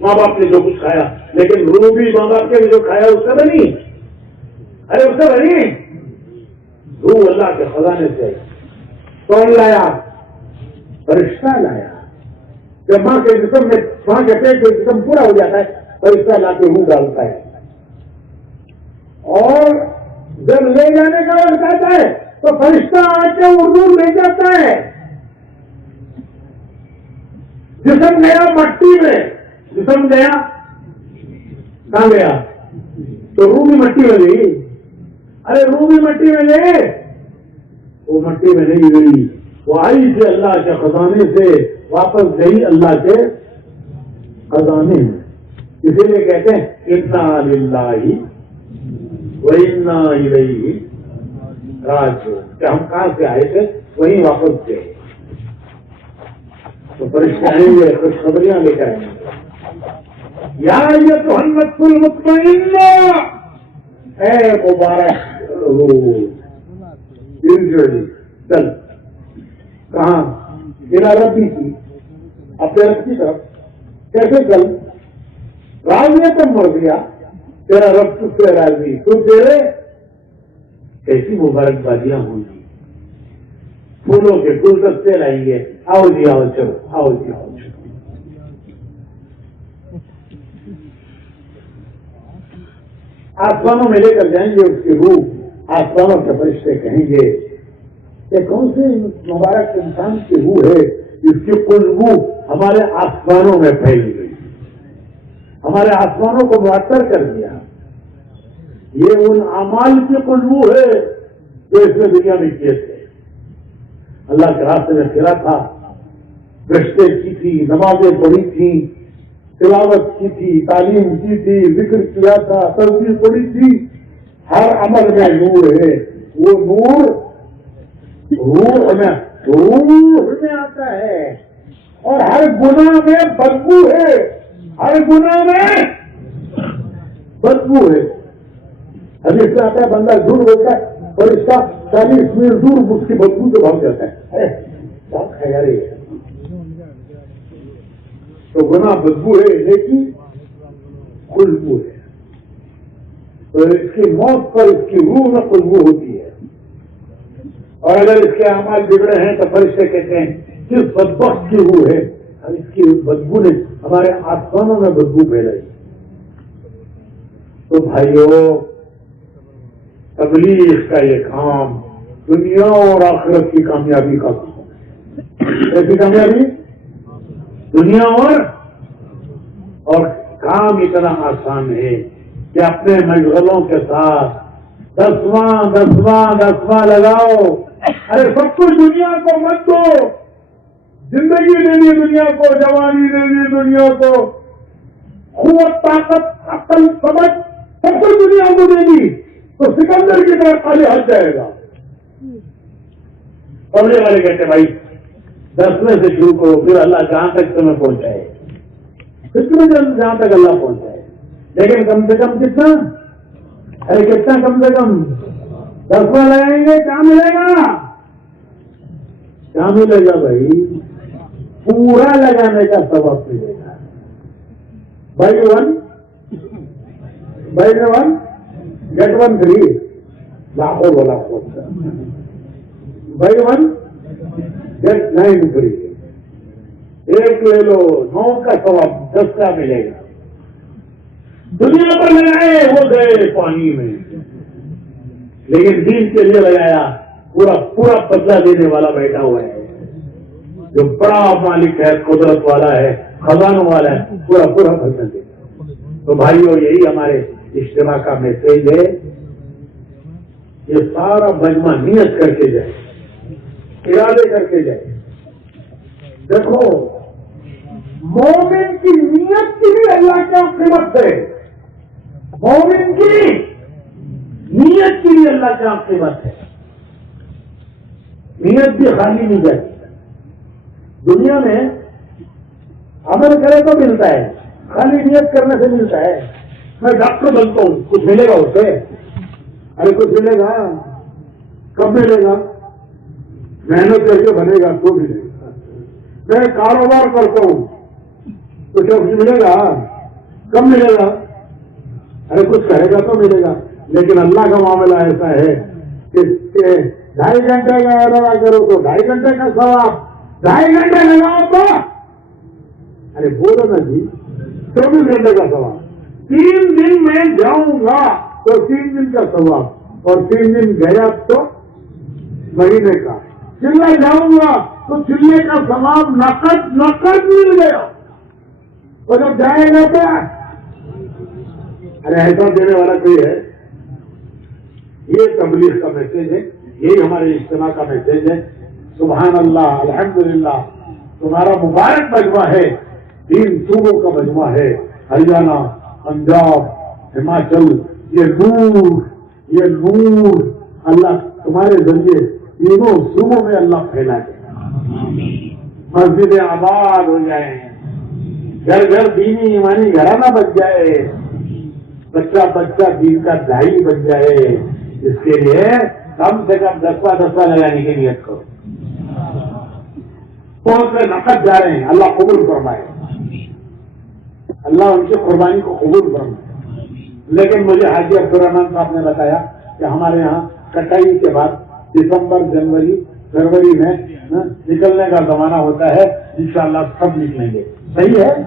ماں باپ نے جو کچھ کھایا, لیکن روح بھی ماں باپ نے جو کھایا اس سے بنی. ارے اس سے بنی. روح اللہ کے خزانے سے آئی. کون لایا؟ فرشتہ لایا. جب ماں کے جسم میں, ماں کے پیٹ میں جسم پورا ہو جاتا ہے, فرشتہ لا کے روح ڈالتا ہے. اور جب لے جانے کا وقت آتا ہے تو فرشتہ آ کے روح لے جاتا ہے. جسم گیا مٹی میں. جسم گیا کہاں گیا؟ تو روح بھی مٹی میں گئی. ارے روح بھی مٹی میں گئے. وہ مٹی میں نہیں گئی, وہ آئی تھی اللہ کے خزانے سے, واپس گئی اللہ کے خزانے میں. اسی لیے کہتے ہیں انا للہ وَإِنَّا إِلَيْهِ راجعون, کہ ہم کہاں سے آئے تھے وہیں واپس گئے. تو فرشتے آئیں گے, خوشخبریاں لے کر آئیں گے. یا ایھا النفس المطمئنہ, اے مبارک روح, چل. کہاں؟ میرا رب بھی تھی, اپنے رب کی طرف. کیسے چل؟ راضی تم مر گیا, تیرا رب تجھ سے راضی, تو تیرے کیسی مبارکبادیاں ہوں گی. پھولوں کے گلدستے لائیں گے, آؤ جی آؤ چلو, آؤ جی آؤ چلو. آسمانوں میں لے کر جائیں گے اس کی روح. آسمانوں کے فرشتے کہیں گے کہ کون سے مبارک انسان کی روح ہے جس کی خوشبو ہمارے آسمانوں میں پھیل گئی, ہمارے آسمانوں کو معطر کر دیا. یہ ان اعمال کی خوشبو ہے جو اس نے دنیا میں کیے تھے. اللہ کے راستے میں پھرا تھا, گشتیں کی تھی, نمازیں پڑھی تھی, تلاوت کی تھی, تعلیم کی تھی, ذکر کیا تھا, تسبیح پڑھی تھی. ہر عمل میں نور ہے. وہ نور روح میں آتا ہے. اور ہر گناہ میں بدبو ہے. ہر گناہ میں بدبو ہے. ابھی اس سے آتا ہے بندہ جھوٹ بولتا ہے اور اس کا 40 میل دور اس کی بدبو سے بھاگ جاتا ہے. ارے کیا خیال ہے. تو گناہ بدبو ہے لیکن خوشبو ہے. تو اس کی موت پر اس کی روح میں خوشبو ہوتی ہے. اور اگر اس کے اعمال بگڑے ہیں تو فرشتے کہتے ہیں کس بدبخت کی روح ہے, اس کی بدبو نے ہمارے آسمانوں میں بدبو پھیلائی. تو بھائیوں, تبلیغ کا یہ کام دنیا اور آخرت کی کامیابی کا کام ہے. ایسی کامیابی دنیا اور کام اتنا آسان ہے کہ اپنے مشغلوں کے ساتھ 10واں لگاؤ. ارے سب کچھ دنیا کو مت دو. زندگی دینی دنیا کو, جوانی دینی دنیا کو, قوت طاقت عقل سمجھ سب کچھ دنیا کو دے دی تو سکندر کی طرف خالی ہٹ جائے گا. پڑھنے والے کہتے بھائی 10 سے شروع کرو, پھر اللہ جہاں تک تمہیں پہنچائے, پھر تمہیں جہاں تک اللہ پہنچائے. لیکن کم سے کم کتنا؟ ارے کتنا کم سے کم 10واں لگائیں گے, کیا ملے گا؟ کیا ملے گا بھائی؟ پورا لگانے کا سبب ملے گا. بھائی 1 buy one get one free. لاکھوں والا بائی ون گیٹ 9 فری. ایک لے لو 9 کا ثواب 10 کا ملے گا. دنیا پر لگائے وہ گئے پانی میں، لیکن دین کے لیے لگایا پورا پورا بدلہ دینے والا بیٹھا ہوا ہے، جو بڑا مالک ہے، قدرت والا ہے، خزانوں والا ہے، پورا پورا بدلہ دے. تو بھائیو یہی ہمارے اجتماع کا میسج ہے. یہ سارا مجمع نیت کر کے جائے، ارادے کر کے جائے. دیکھو مومن کی نیت کی بھی اللہ کا قیمت ہے، مومن کی نیت کی بھی اللہ کا قیمت ہے. نیت بھی خالی نہیں جاتی. دنیا میں عمل کرے تو ملتا ہے، خالی نیت کرنے سے ملتا ہے. میں ڈاکٹر بنتا ہوں، کچھ ملے گا اسے؟ ارے کچھ ملے گا؟ کب ملے گا؟ محنت کر کے بنے گا تو ملے گا. میں کاروبار کرتا ہوں تو کیا کچھ ملے گا؟ کب ملے گا؟ ارے کچھ کرے گا تو ملے گا. لیکن اللہ کا معاملہ ایسا ہے کہ 2.5 گھنٹے کا ارادہ کرو تو 2.5 گھنٹے کا ثواب، 2.5 گھنٹے لگاؤ تو ارے بولو نا جی 24 گھنٹے کا ثواب. 3 دن میں جاؤں گا تو 3 دن کا ثواب، اور 3 دن گیا تو مہینے کا. چلے جاؤں گا تو چلے کا ثواب نقد مل گیا، اور جب جائے گا تو ارے ایسا دینے والا کوئی ہے؟ یہ تبلیغ کا میسج ہے، یہی ہمارے اجتماع کا میسج ہے. سبحان اللہ، الحمدللہ. تمہارا مبارک مجمع ہے، 3 صوبوں کا مجمع ہے، ہریانہ، پنجاب، ہماچل. یہ نور اللہ تمہارے ذریعے تینوں صوبوں میں اللہ پھیلا دے. مسجدیں آباد ہو جائیں، گھر گھر دینی ایمانی گھرانہ بن جائے، بچہ بچہ دین کا دائی بن جائے. اس کے لیے کم سے کم 10 لگانے کی نیت کرو. بہت سے نقد جا رہے ہیں، اللہ قبول فرمائے، اللہ ان کی قربانی کو قبول فرمائے. لیکن مجھے حاجی عبدالرحمان صاحب نے بتایا کہ ہمارے یہاں کٹائی کے بعد دسمبر، جنوری، فروری میں نکلنے کا زمانہ ہوتا ہے. انشاءاللہ سب نکلیں گے. صحیح ہے.